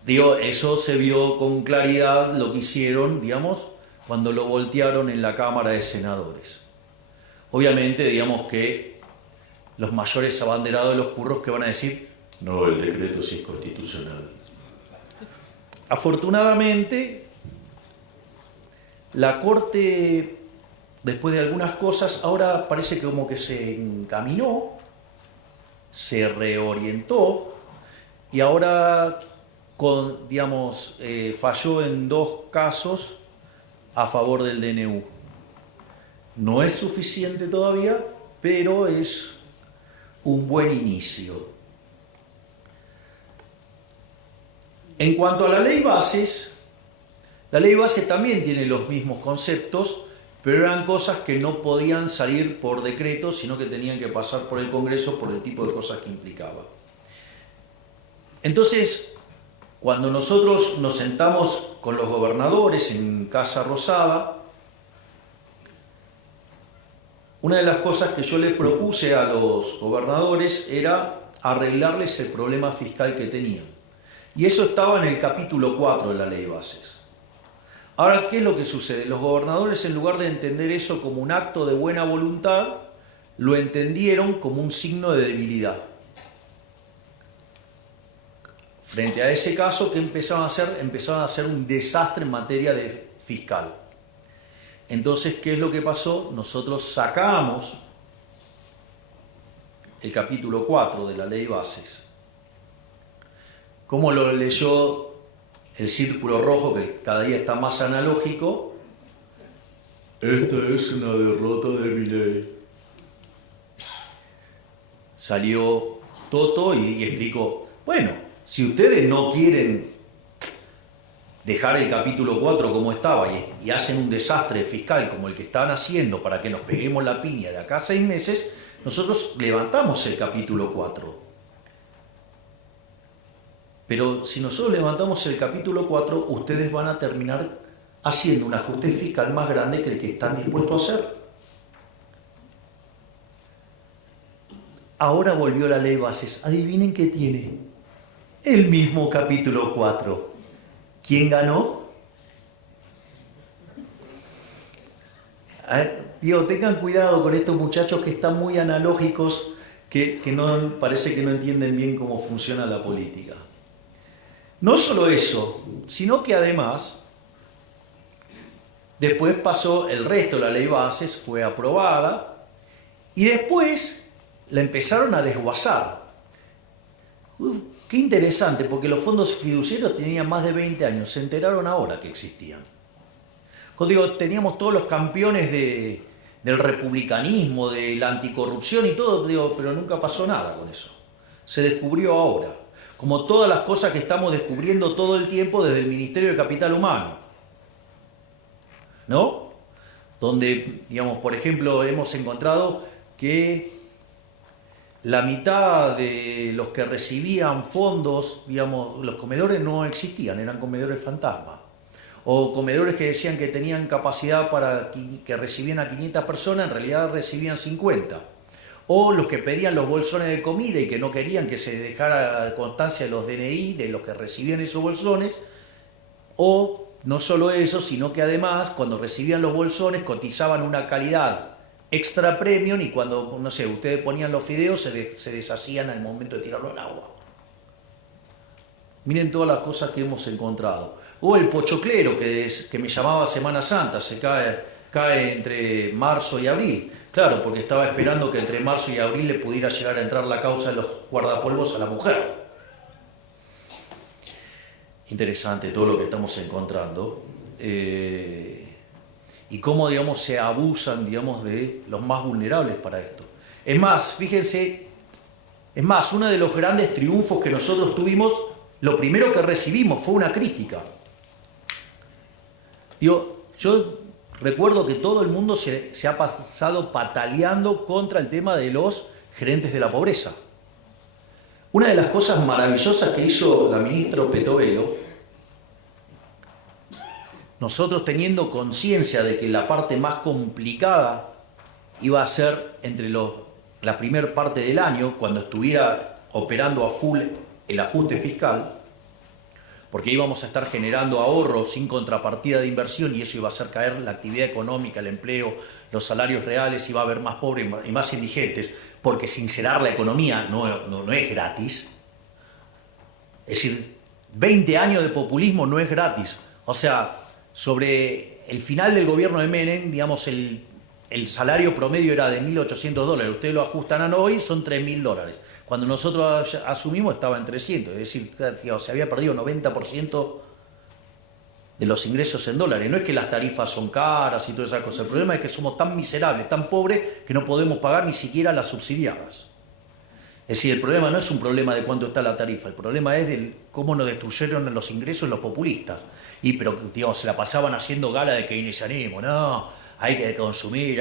Eso se vio con claridad lo que hicieron, cuando lo voltearon en la Cámara de Senadores. Obviamente, que los mayores abanderados de los curros que van a decir, no, el decreto sí es constitucional. Afortunadamente, la Corte, después de algunas cosas, ahora parece que como que se encaminó, se reorientó y ahora falló en 2 casos a favor del DNU. No es suficiente todavía, pero es un buen inicio. En cuanto a la ley base también tiene los mismos conceptos, pero eran cosas que no podían salir por decreto, sino que tenían que pasar por el Congreso por el tipo de cosas que implicaba. Entonces, cuando nosotros nos sentamos con los gobernadores en Casa Rosada, una de las cosas que yo le propuse a los gobernadores era arreglarles el problema fiscal que tenían. Y eso estaba en el capítulo 4 de la ley de bases. Ahora, ¿qué es lo que sucede? Los gobernadores, en lugar de entender eso como un acto de buena voluntad, lo entendieron como un signo de debilidad. Frente a ese caso, ¿qué empezaron a hacer? Empezaron a hacer un desastre en materia de fiscal. Entonces, ¿qué es lo que pasó? Nosotros sacamos el capítulo 4 de la ley de bases. ¿Cómo lo leyó el círculo rojo, que cada día está más analógico? Esta es una derrota de Milei. Salió Toto y explicó, bueno, si ustedes no quieren dejar el capítulo 4 como estaba y hacen un desastre fiscal como el que están haciendo para que nos peguemos la piña de acá a 6 meses, nosotros levantamos el capítulo 4. Pero si nosotros levantamos el capítulo 4, ustedes van a terminar haciendo un ajuste fiscal más grande que el que están dispuestos a hacer. Ahora volvió la ley de bases. Adivinen qué tiene. El mismo capítulo 4. ¿Quién ganó? Digo, tengan cuidado con estos muchachos que están muy analógicos, que no, parece que no entienden bien cómo funciona la política. No solo eso, sino que además, después pasó el resto de la ley de bases, fue aprobada, y después la empezaron a desguazar. Qué interesante, porque los fondos fiduciarios tenían más de 20 años, se enteraron ahora que existían. Cuando digo, teníamos todos los campeones del republicanismo, de la anticorrupción y todo, digo, pero nunca pasó nada con eso. Se descubrió ahora, como todas las cosas que estamos descubriendo todo el tiempo desde el Ministerio de Capital Humano, ¿no? Donde, digamos, por ejemplo, hemos encontrado que la mitad de los que recibían fondos, digamos, los comedores no existían, eran comedores fantasma. O comedores que decían que tenían capacidad para que recibían a 500 personas, en realidad recibían 50. O los que pedían los bolsones de comida y que no querían que se dejara constancia de los DNI de los que recibían esos bolsones. O no solo eso, sino que además cuando recibían los bolsones cotizaban una calidad extra premium y cuando, no sé, ustedes ponían los fideos se deshacían al momento de tirarlo al agua. Miren todas las cosas que hemos encontrado. O el pochoclero que me llamaba Semana Santa, se cae entre marzo y abril. Claro, porque estaba esperando que entre marzo y abril le pudiera llegar a entrar la causa de los guardapolvos a la mujer. Interesante todo lo que estamos encontrando. Y cómo, digamos, se abusan, digamos, de los más vulnerables para esto. Es más, fíjense, uno de los grandes triunfos que nosotros tuvimos, lo primero que recibimos fue una crítica. Digo, yo recuerdo que todo el mundo se ha pasado pataleando contra el tema de los gerentes de la pobreza. Una de las cosas maravillosas que hizo la ministra Petovelo, nosotros teniendo conciencia de que la parte más complicada iba a ser entre la primera parte del año, cuando estuviera operando a full el ajuste fiscal, porque íbamos a estar generando ahorro sin contrapartida de inversión y eso iba a hacer caer la actividad económica, el empleo, los salarios reales, iba a haber más pobres y más indigentes, porque sincerar la economía no es gratis. Es decir, 20 años de populismo no es gratis. O sea, sobre el final del gobierno de Menem, digamos, el salario promedio era de $1.800. Ustedes lo ajustan a hoy, son $3.000. Cuando nosotros asumimos estaba en 300. Es decir, digamos, se había perdido 90% de los ingresos en dólares. No es que las tarifas son caras y todas esas cosas. El problema es que somos tan miserables, tan pobres, que no podemos pagar ni siquiera las subsidiadas. Es decir, el problema no es un problema de cuánto está la tarifa, el problema es de cómo nos destruyeron los ingresos los populistas. Pero, digamos, se la pasaban haciendo gala de keynesianismo. No, hay que consumir.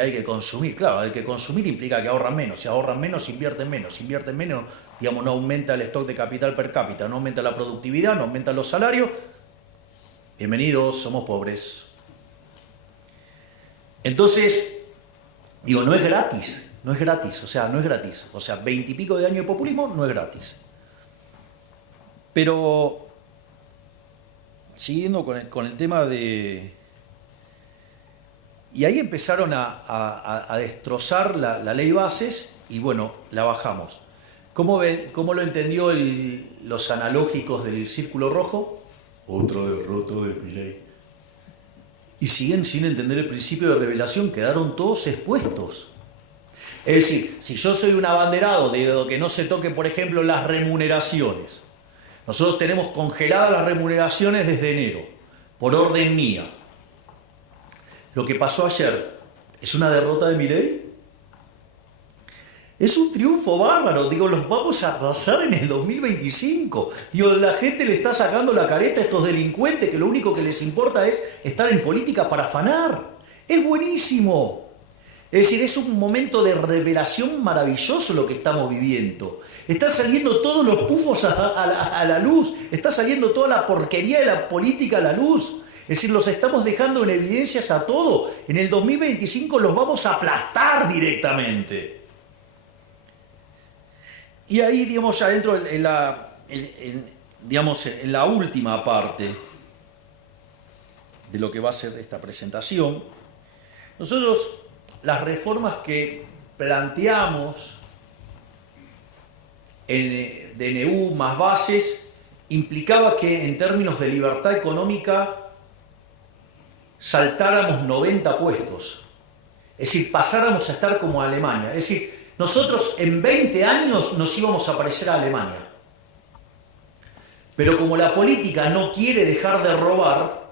Claro, hay que consumir implica que ahorran menos. Si ahorran menos, invierten menos. Invierten menos, digamos, no aumenta el stock de capital per cápita, no aumenta la productividad, no aumentan los salarios. Bienvenidos, somos pobres. Entonces, Digo, no es gratis, no es gratis, o sea, no es gratis. O sea, 20 y pico de años de populismo no es gratis. Pero, siguiendo con el tema de... Y ahí empezaron a destrozar la ley bases y bueno, la bajamos. ¿Cómo lo entendió los analógicos del Círculo Rojo? Otra derrota de Milei. Y siguen sin entender el principio de revelación, quedaron todos expuestos. Es decir, si yo soy un abanderado de que no se toque, por ejemplo, las remuneraciones, nosotros tenemos congeladas las remuneraciones desde enero, por orden mía. Lo que pasó ayer, ¿es una derrota de Milei? Es un triunfo bárbaro, digo, los vamos a arrasar en el 2025. Digo, la gente le está sacando la careta a estos delincuentes que lo único que les importa es estar en política para afanar. Es buenísimo. Es decir, es un momento de revelación maravilloso lo que estamos viviendo. Están saliendo todos los pufos a la luz, está saliendo toda la porquería de la política a la luz. Es decir, los estamos dejando en evidencias a todo. En el 2025 los vamos a aplastar directamente. Y ahí, digamos, ya dentro en la última parte de lo que va a ser esta presentación, nosotros las reformas que planteamos en DNU más bases implicaba que en términos de libertad económica saltáramos 90 puestos. Es decir, pasáramos a estar como Alemania. Es decir, nosotros en 20 años nos íbamos a parecer a Alemania. Pero como la política no quiere dejar de robar,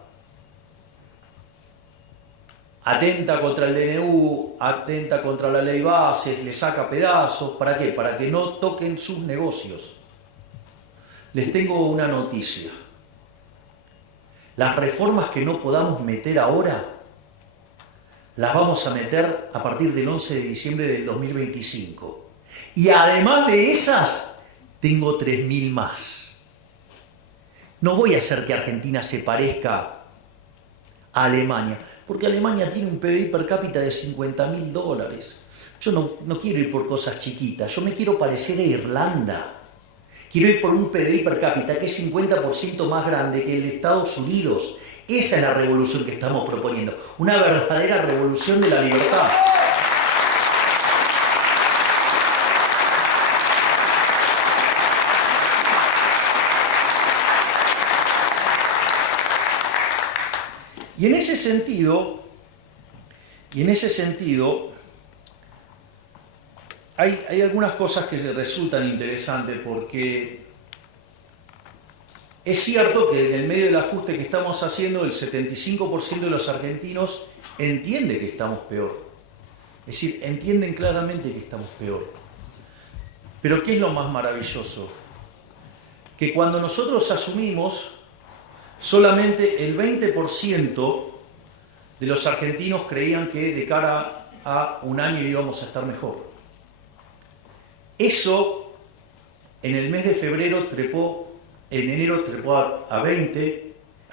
atenta contra el DNU, atenta contra la ley bases, le saca pedazos. ¿Para qué? Para que no toquen sus negocios. Les tengo una noticia. Las reformas que no podamos meter ahora, las vamos a meter a partir del 11 de diciembre del 2025. Y además de esas, tengo 3.000 más. No voy a hacer que Argentina se parezca a Alemania, porque Alemania tiene un PBI per cápita de $50.000. Yo no quiero ir por cosas chiquitas, yo me quiero parecer a Irlanda. Quiero ir por un PBI per cápita que es 50% más grande que el de Estados Unidos. Esa es la revolución que estamos proponiendo, una verdadera revolución de la libertad. Y en ese sentido, hay algunas cosas que resultan interesantes porque es cierto que en el medio del ajuste que estamos haciendo, el 75% de los argentinos entiende que estamos peor. Es decir, entienden claramente que estamos peor. Pero ¿qué es lo más maravilloso? Que cuando nosotros asumimos, solamente el 20% de los argentinos creían que de cara a un año íbamos a estar mejor. Eso en el mes de febrero en enero trepó a 30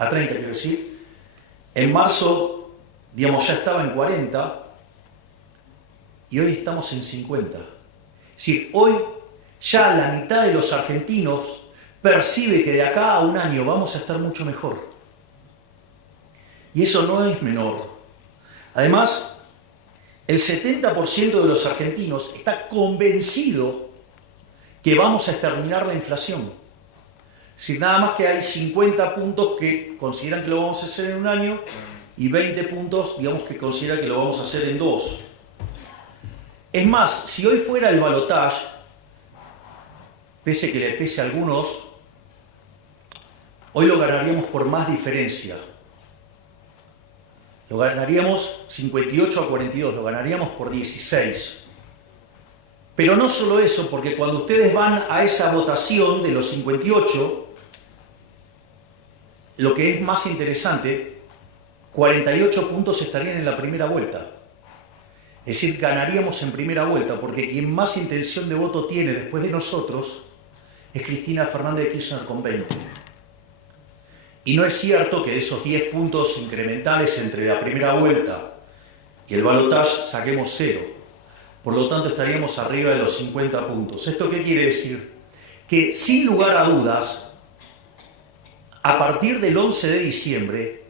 quiero decir, en marzo, digamos, ya estaba en 40 y hoy estamos en 50. Es decir, hoy ya la mitad de los argentinos percibe que de acá a un año vamos a estar mucho mejor. Y eso no es menor. Además, el 70% de los argentinos está convencido que vamos a exterminar la inflación. Es decir, nada más que hay 50 puntos que consideran que lo vamos a hacer en un año y 20 puntos, digamos, que consideran que lo vamos a hacer en 2. Es más, si hoy fuera el balotaje, pese que le pese a algunos, hoy lo ganaríamos por más diferencia. Lo ganaríamos 58 a 42, lo ganaríamos por 16. Pero no solo eso, porque cuando ustedes van a esa votación de los 58, lo que es más interesante, 48 puntos estarían en la primera vuelta. Es decir, ganaríamos en primera vuelta, porque quien más intención de voto tiene después de nosotros es Cristina Fernández de Kirchner con 20. Y no es cierto que de esos 10 puntos incrementales entre la primera vuelta y el balotaje saquemos 0. Por lo tanto, estaríamos arriba de los 50 puntos. ¿Esto qué quiere decir? Que sin lugar a dudas, a partir del 11 de diciembre,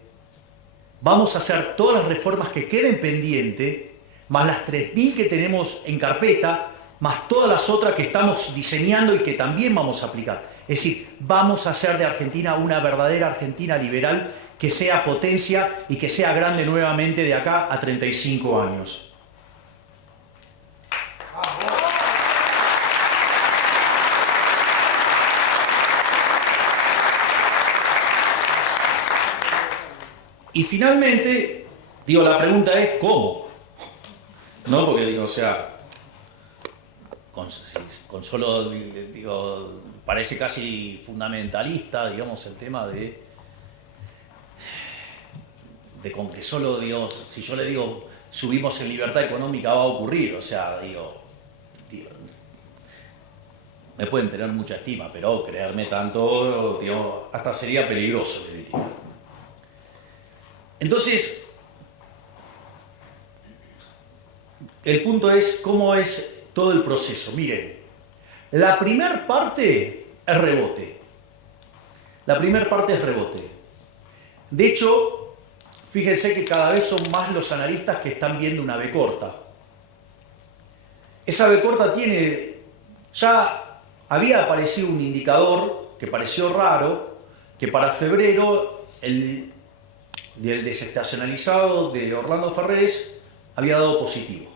vamos a hacer todas las reformas que queden pendientes, más las 3.000 que tenemos en carpeta, más todas las otras que estamos diseñando y que también vamos a aplicar. Es decir, vamos a hacer de Argentina una verdadera Argentina liberal que sea potencia y que sea grande nuevamente de acá a 35 años. Y finalmente, digo, la pregunta es ¿cómo? ¿No? Porque digo, o sea, con solo, digo, parece casi fundamentalista, digamos, el tema de con que solo, digamos, si yo le digo subimos en libertad económica va a ocurrir, o sea, digo, me pueden tener mucha estima, pero creerme tanto, digo, hasta sería peligroso, le diría. Entonces, el punto es cómo es todo el proceso. Miren, la primera parte es rebote. La primera parte es rebote. De hecho, fíjense que cada vez son más los analistas que están viendo una V corta. Esa V corta tiene, ya había aparecido un indicador que pareció raro, que para febrero del desestacionalizado de Orlando Ferrés había dado positivo.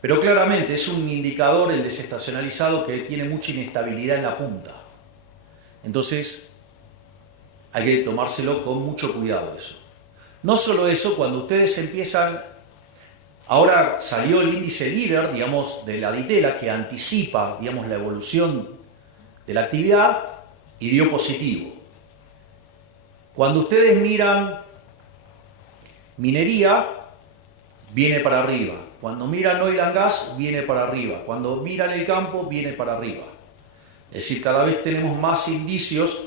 Pero claramente es un indicador, el desestacionalizado, que tiene mucha inestabilidad en la punta. Entonces hay que tomárselo con mucho cuidado eso. No solo eso, cuando ustedes empiezan, ahora salió el índice líder, digamos, de la Ditela, que anticipa, digamos, la evolución de la actividad y dio positivo. Cuando ustedes miran minería, viene para arriba. Cuando miran oil and gas, viene para arriba. Cuando miran el campo, viene para arriba. Es decir, cada vez tenemos más indicios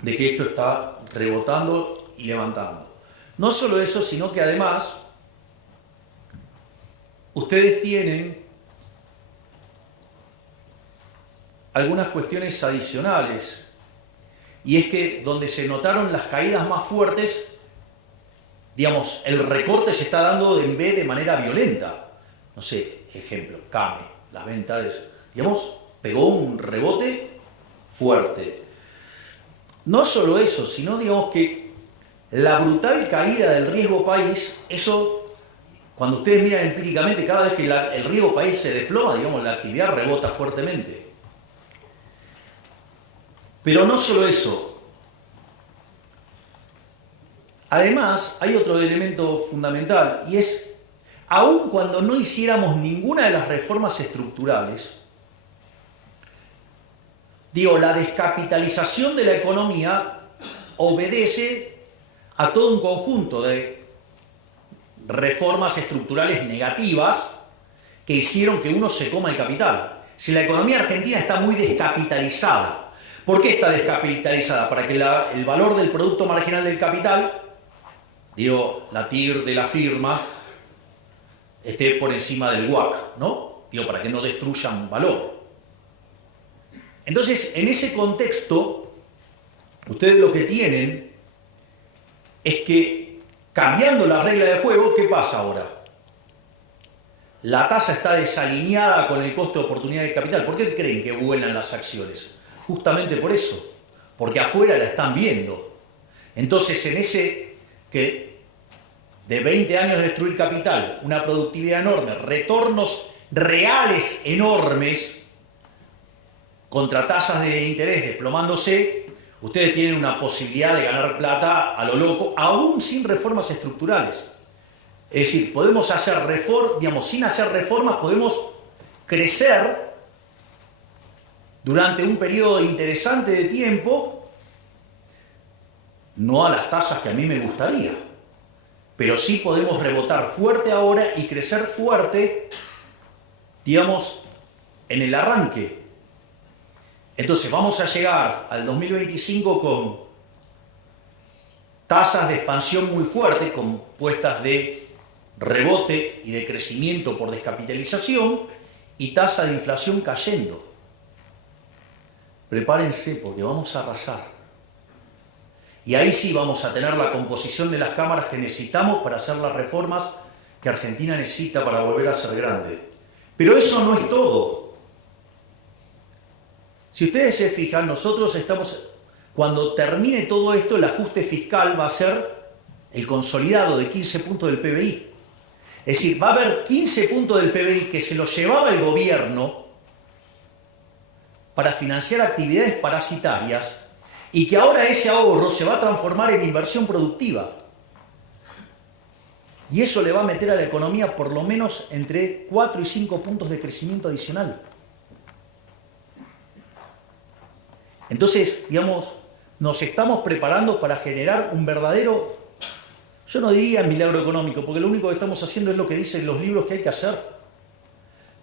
de que esto está rebotando y levantando. No solo eso, sino que además ustedes tienen algunas cuestiones adicionales. Y es que donde se notaron las caídas más fuertes, digamos, el recorte se está dando en B de manera violenta. No sé, ejemplo, CAME, las ventas, digamos, pegó un rebote fuerte. No solo eso, sino, digamos, que la brutal caída del riesgo país, eso, cuando ustedes miran empíricamente, cada vez que el riesgo país se desploma, digamos, la actividad rebota fuertemente. Pero no solo eso. Además, hay otro elemento fundamental, y es, aun cuando no hiciéramos ninguna de las reformas estructurales, digo, la descapitalización de la economía obedece a todo un conjunto de reformas estructurales negativas que hicieron que uno se coma el capital. Si la economía argentina está muy descapitalizada, ¿por qué está descapitalizada? Para que el valor del producto marginal del capital, digo, la TIR de la firma, esté por encima del WACC, ¿no? Digo, para que no destruyan valor. Entonces, en ese contexto, ustedes lo que tienen es que, cambiando la regla de juego, ¿qué pasa ahora? La tasa está desalineada con el costo de oportunidad de capital. ¿Por qué creen que vuelan las acciones? Justamente por eso, porque afuera la están viendo. Entonces, en ese que de 20 años de destruir capital, una productividad enorme, retornos reales enormes, contra tasas de interés desplomándose, ustedes tienen una posibilidad de ganar plata a lo loco, aún sin reformas estructurales. Es decir, podemos hacer reformas, digamos, sin hacer reformas, podemos crecer durante un periodo interesante de tiempo, no a las tasas que a mí me gustaría, pero sí podemos rebotar fuerte ahora y crecer fuerte, digamos, en el arranque. Entonces vamos a llegar al 2025 con tasas de expansión muy fuertes, compuestas de rebote y de crecimiento por descapitalización y tasa de inflación cayendo. Prepárense porque vamos a arrasar. Y ahí sí vamos a tener la composición de las cámaras que necesitamos para hacer las reformas que Argentina necesita para volver a ser grande. Pero eso no es todo. Si ustedes se fijan, nosotros estamos, cuando termine todo esto, el ajuste fiscal va a ser el consolidado de 15 puntos del PBI. Es decir, va a haber 15 puntos del PBI que se los llevaba el gobierno para financiar actividades parasitarias y que ahora ese ahorro se va a transformar en inversión productiva. Y eso le va a meter a la economía por lo menos entre 4 y 5 puntos de crecimiento adicional. Entonces, digamos, nos estamos preparando para generar un verdadero, yo no diría milagro económico, porque lo único que estamos haciendo es lo que dicen los libros que hay que hacer.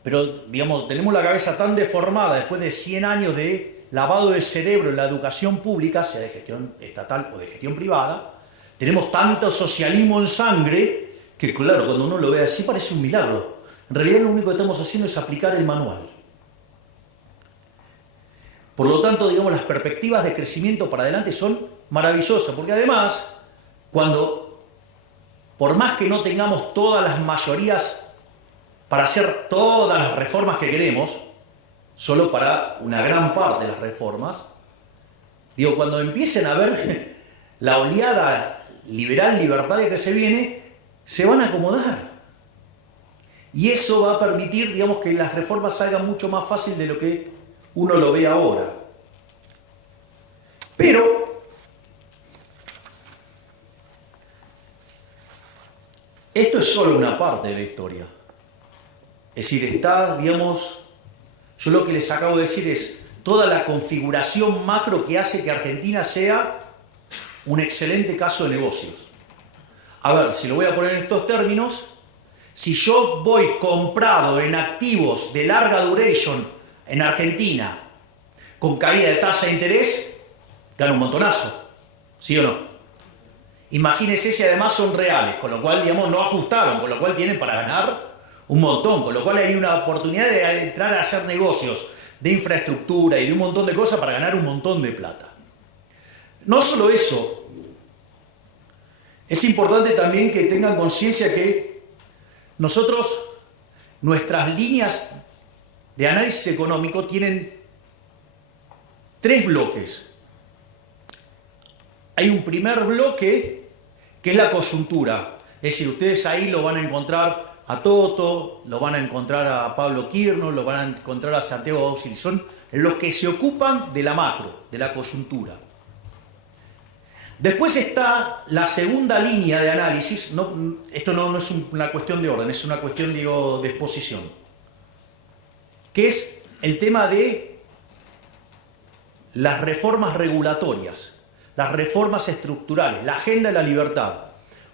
Pero, digamos, tenemos la cabeza tan deformada después de 100 años de lavado de cerebro en la educación pública, sea de gestión estatal o de gestión privada, tenemos tanto socialismo en sangre que, claro, cuando uno lo ve así parece un milagro. En realidad lo único que estamos haciendo es aplicar el manual. Por lo tanto, digamos, las perspectivas de crecimiento para adelante son maravillosas, porque además, por más que no tengamos todas las mayorías para hacer todas las reformas que queremos, solo para una gran parte de las reformas, digo, cuando empiecen a ver la oleada liberal libertaria que se viene, se van a acomodar. Y eso va a permitir, digamos, que las reformas salgan mucho más fácil de lo que uno lo ve ahora. Pero esto es solo una parte de la historia. Es decir, está, digamos, yo lo que les acabo de decir es toda la configuración macro que hace que Argentina sea un excelente caso de negocios. A ver, si lo voy a poner en estos términos, si yo voy comprado en activos de larga duration en Argentina, con caída de tasa de interés, gano un montonazo, ¿sí o no? Imagínense si además son reales, con lo cual, digamos, no ajustaron, con lo cual tienen para ganar un montón, con lo cual hay una oportunidad de entrar a hacer negocios de infraestructura y de un montón de cosas para ganar un montón de plata. No solo eso, es importante también que tengan conciencia que nosotros, nuestras líneas de análisis económico tienen 3 bloques. Hay un primer bloque que es la coyuntura, es decir, ustedes ahí lo van a encontrar a Toto, lo van a encontrar a Pablo Kirno, lo van a encontrar a Santiago Auxil, son los que se ocupan de la macro, de la coyuntura. Después está la segunda línea de análisis, esto no es una cuestión de orden, es una cuestión, digo, de exposición, que es el tema de las reformas regulatorias, las reformas estructurales, la agenda de la libertad.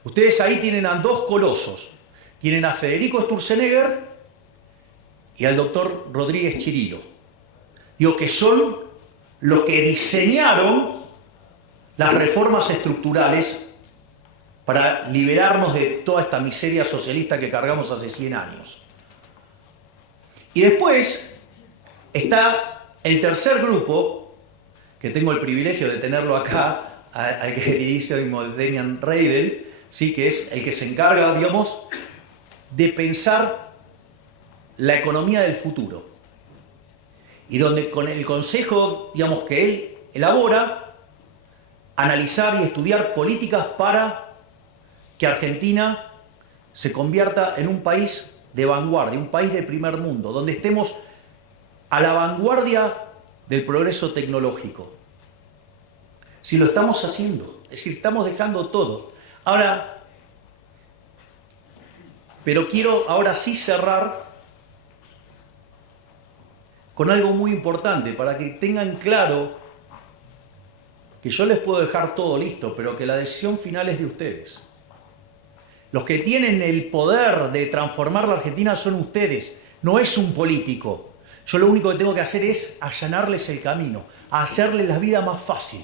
Ustedes ahí tienen a 2 colosos, tienen a Federico Sturzenegger y al doctor Rodríguez Chirilo, digo, que son los que diseñaron las reformas estructurales para liberarnos de toda esta miseria socialista que cargamos hace 100 años. Y después está el tercer grupo, que tengo el privilegio de tenerlo acá, al queridísimo Demian Reidel, ¿sí? Que es el que se encarga, digamos, de pensar la economía del futuro. Y donde con el consejo, digamos, que él elabora, analizar y estudiar políticas para que Argentina se convierta en un país de vanguardia, un país de primer mundo, donde estemos a la vanguardia del progreso tecnológico. Si lo estamos haciendo, es decir, estamos dejando todo. Ahora, pero quiero ahora sí cerrar con algo muy importante para que tengan claro que yo les puedo dejar todo listo, pero que la decisión final es de ustedes. Los que tienen el poder de transformar la Argentina son ustedes, no es un político. Yo lo único que tengo que hacer es allanarles el camino, hacerles la vida más fácil.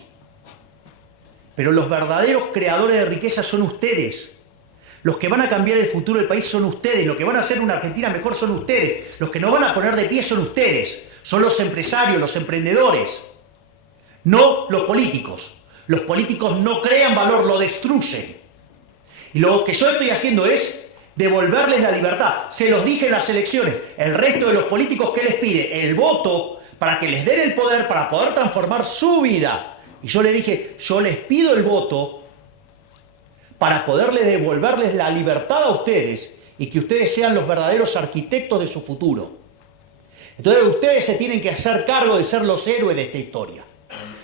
Pero los verdaderos creadores de riqueza son ustedes. Los que van a cambiar el futuro del país son ustedes. Los que van a hacer una Argentina mejor son ustedes. Los que nos van a poner de pie son ustedes. Son los empresarios, los emprendedores. No los políticos. Los políticos no crean valor, lo destruyen. Y lo que yo estoy haciendo es devolverles la libertad. Se los dije en las elecciones. El resto de los políticos, ¿qué les pide? El voto para que les den el poder, para poder transformar su vida. Y yo les dije, yo les pido el voto para poderles devolverles la libertad a ustedes y que ustedes sean los verdaderos arquitectos de su futuro. Entonces ustedes se tienen que hacer cargo de ser los héroes de esta historia.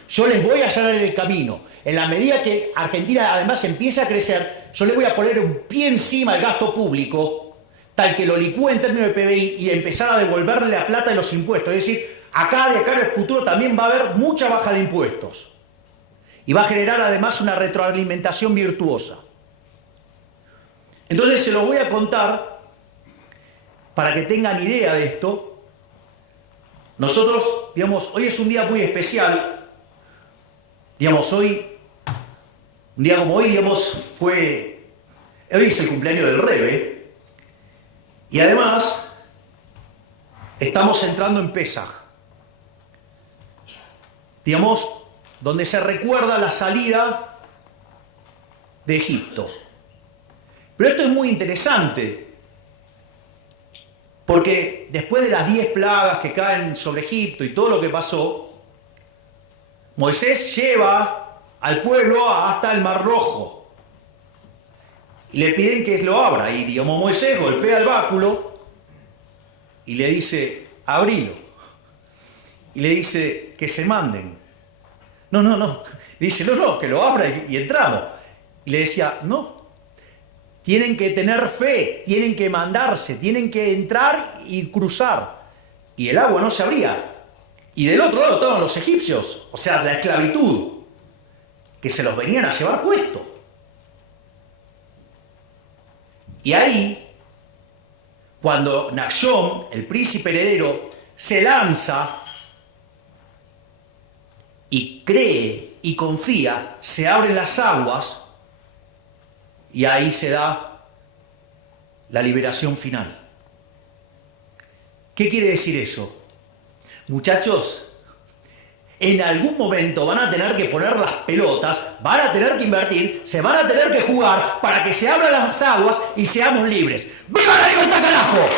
Yo les voy a allanar el camino. En la medida que Argentina además empiece a crecer, yo les voy a poner un pie encima al gasto público, tal que lo licúe en términos de PBI y empezar a devolverle la plata de los impuestos. Es decir, de acá en el futuro también va a haber mucha baja de impuestos. Y va a generar además una retroalimentación virtuosa. Entonces se los voy a contar para que tengan idea de esto. Nosotros, digamos, hoy es un día muy especial. Digamos, hoy, un día como hoy, digamos, hoy es el cumpleaños del Rebe. Y además, estamos entrando en Pesaj. Digamos, donde se recuerda la salida de Egipto. Pero esto es muy interesante, porque después de las 10 plagas que caen sobre Egipto y todo lo que pasó, Moisés lleva al pueblo hasta el Mar Rojo y le piden que lo abra. Y digamos, Moisés golpea el báculo y le dice, abrilo. Y le dice que se manden. No. Dice, no, que lo abra y entramos. Y le decía, no. Tienen que tener fe, tienen que mandarse, tienen que entrar y cruzar. Y el agua no se abría. Y del otro lado estaban los egipcios, o sea, la esclavitud, que se los venían a llevar puestos. Y ahí, cuando Nahshon, el príncipe heredero, se lanza y cree y confía, se abren las aguas y ahí se da la liberación final. ¿Qué quiere decir eso? Muchachos, en algún momento van a tener que poner las pelotas, van a tener que invertir, se van a tener que jugar para que se abran las aguas y seamos libres. ¡Viva la libertad, carajo!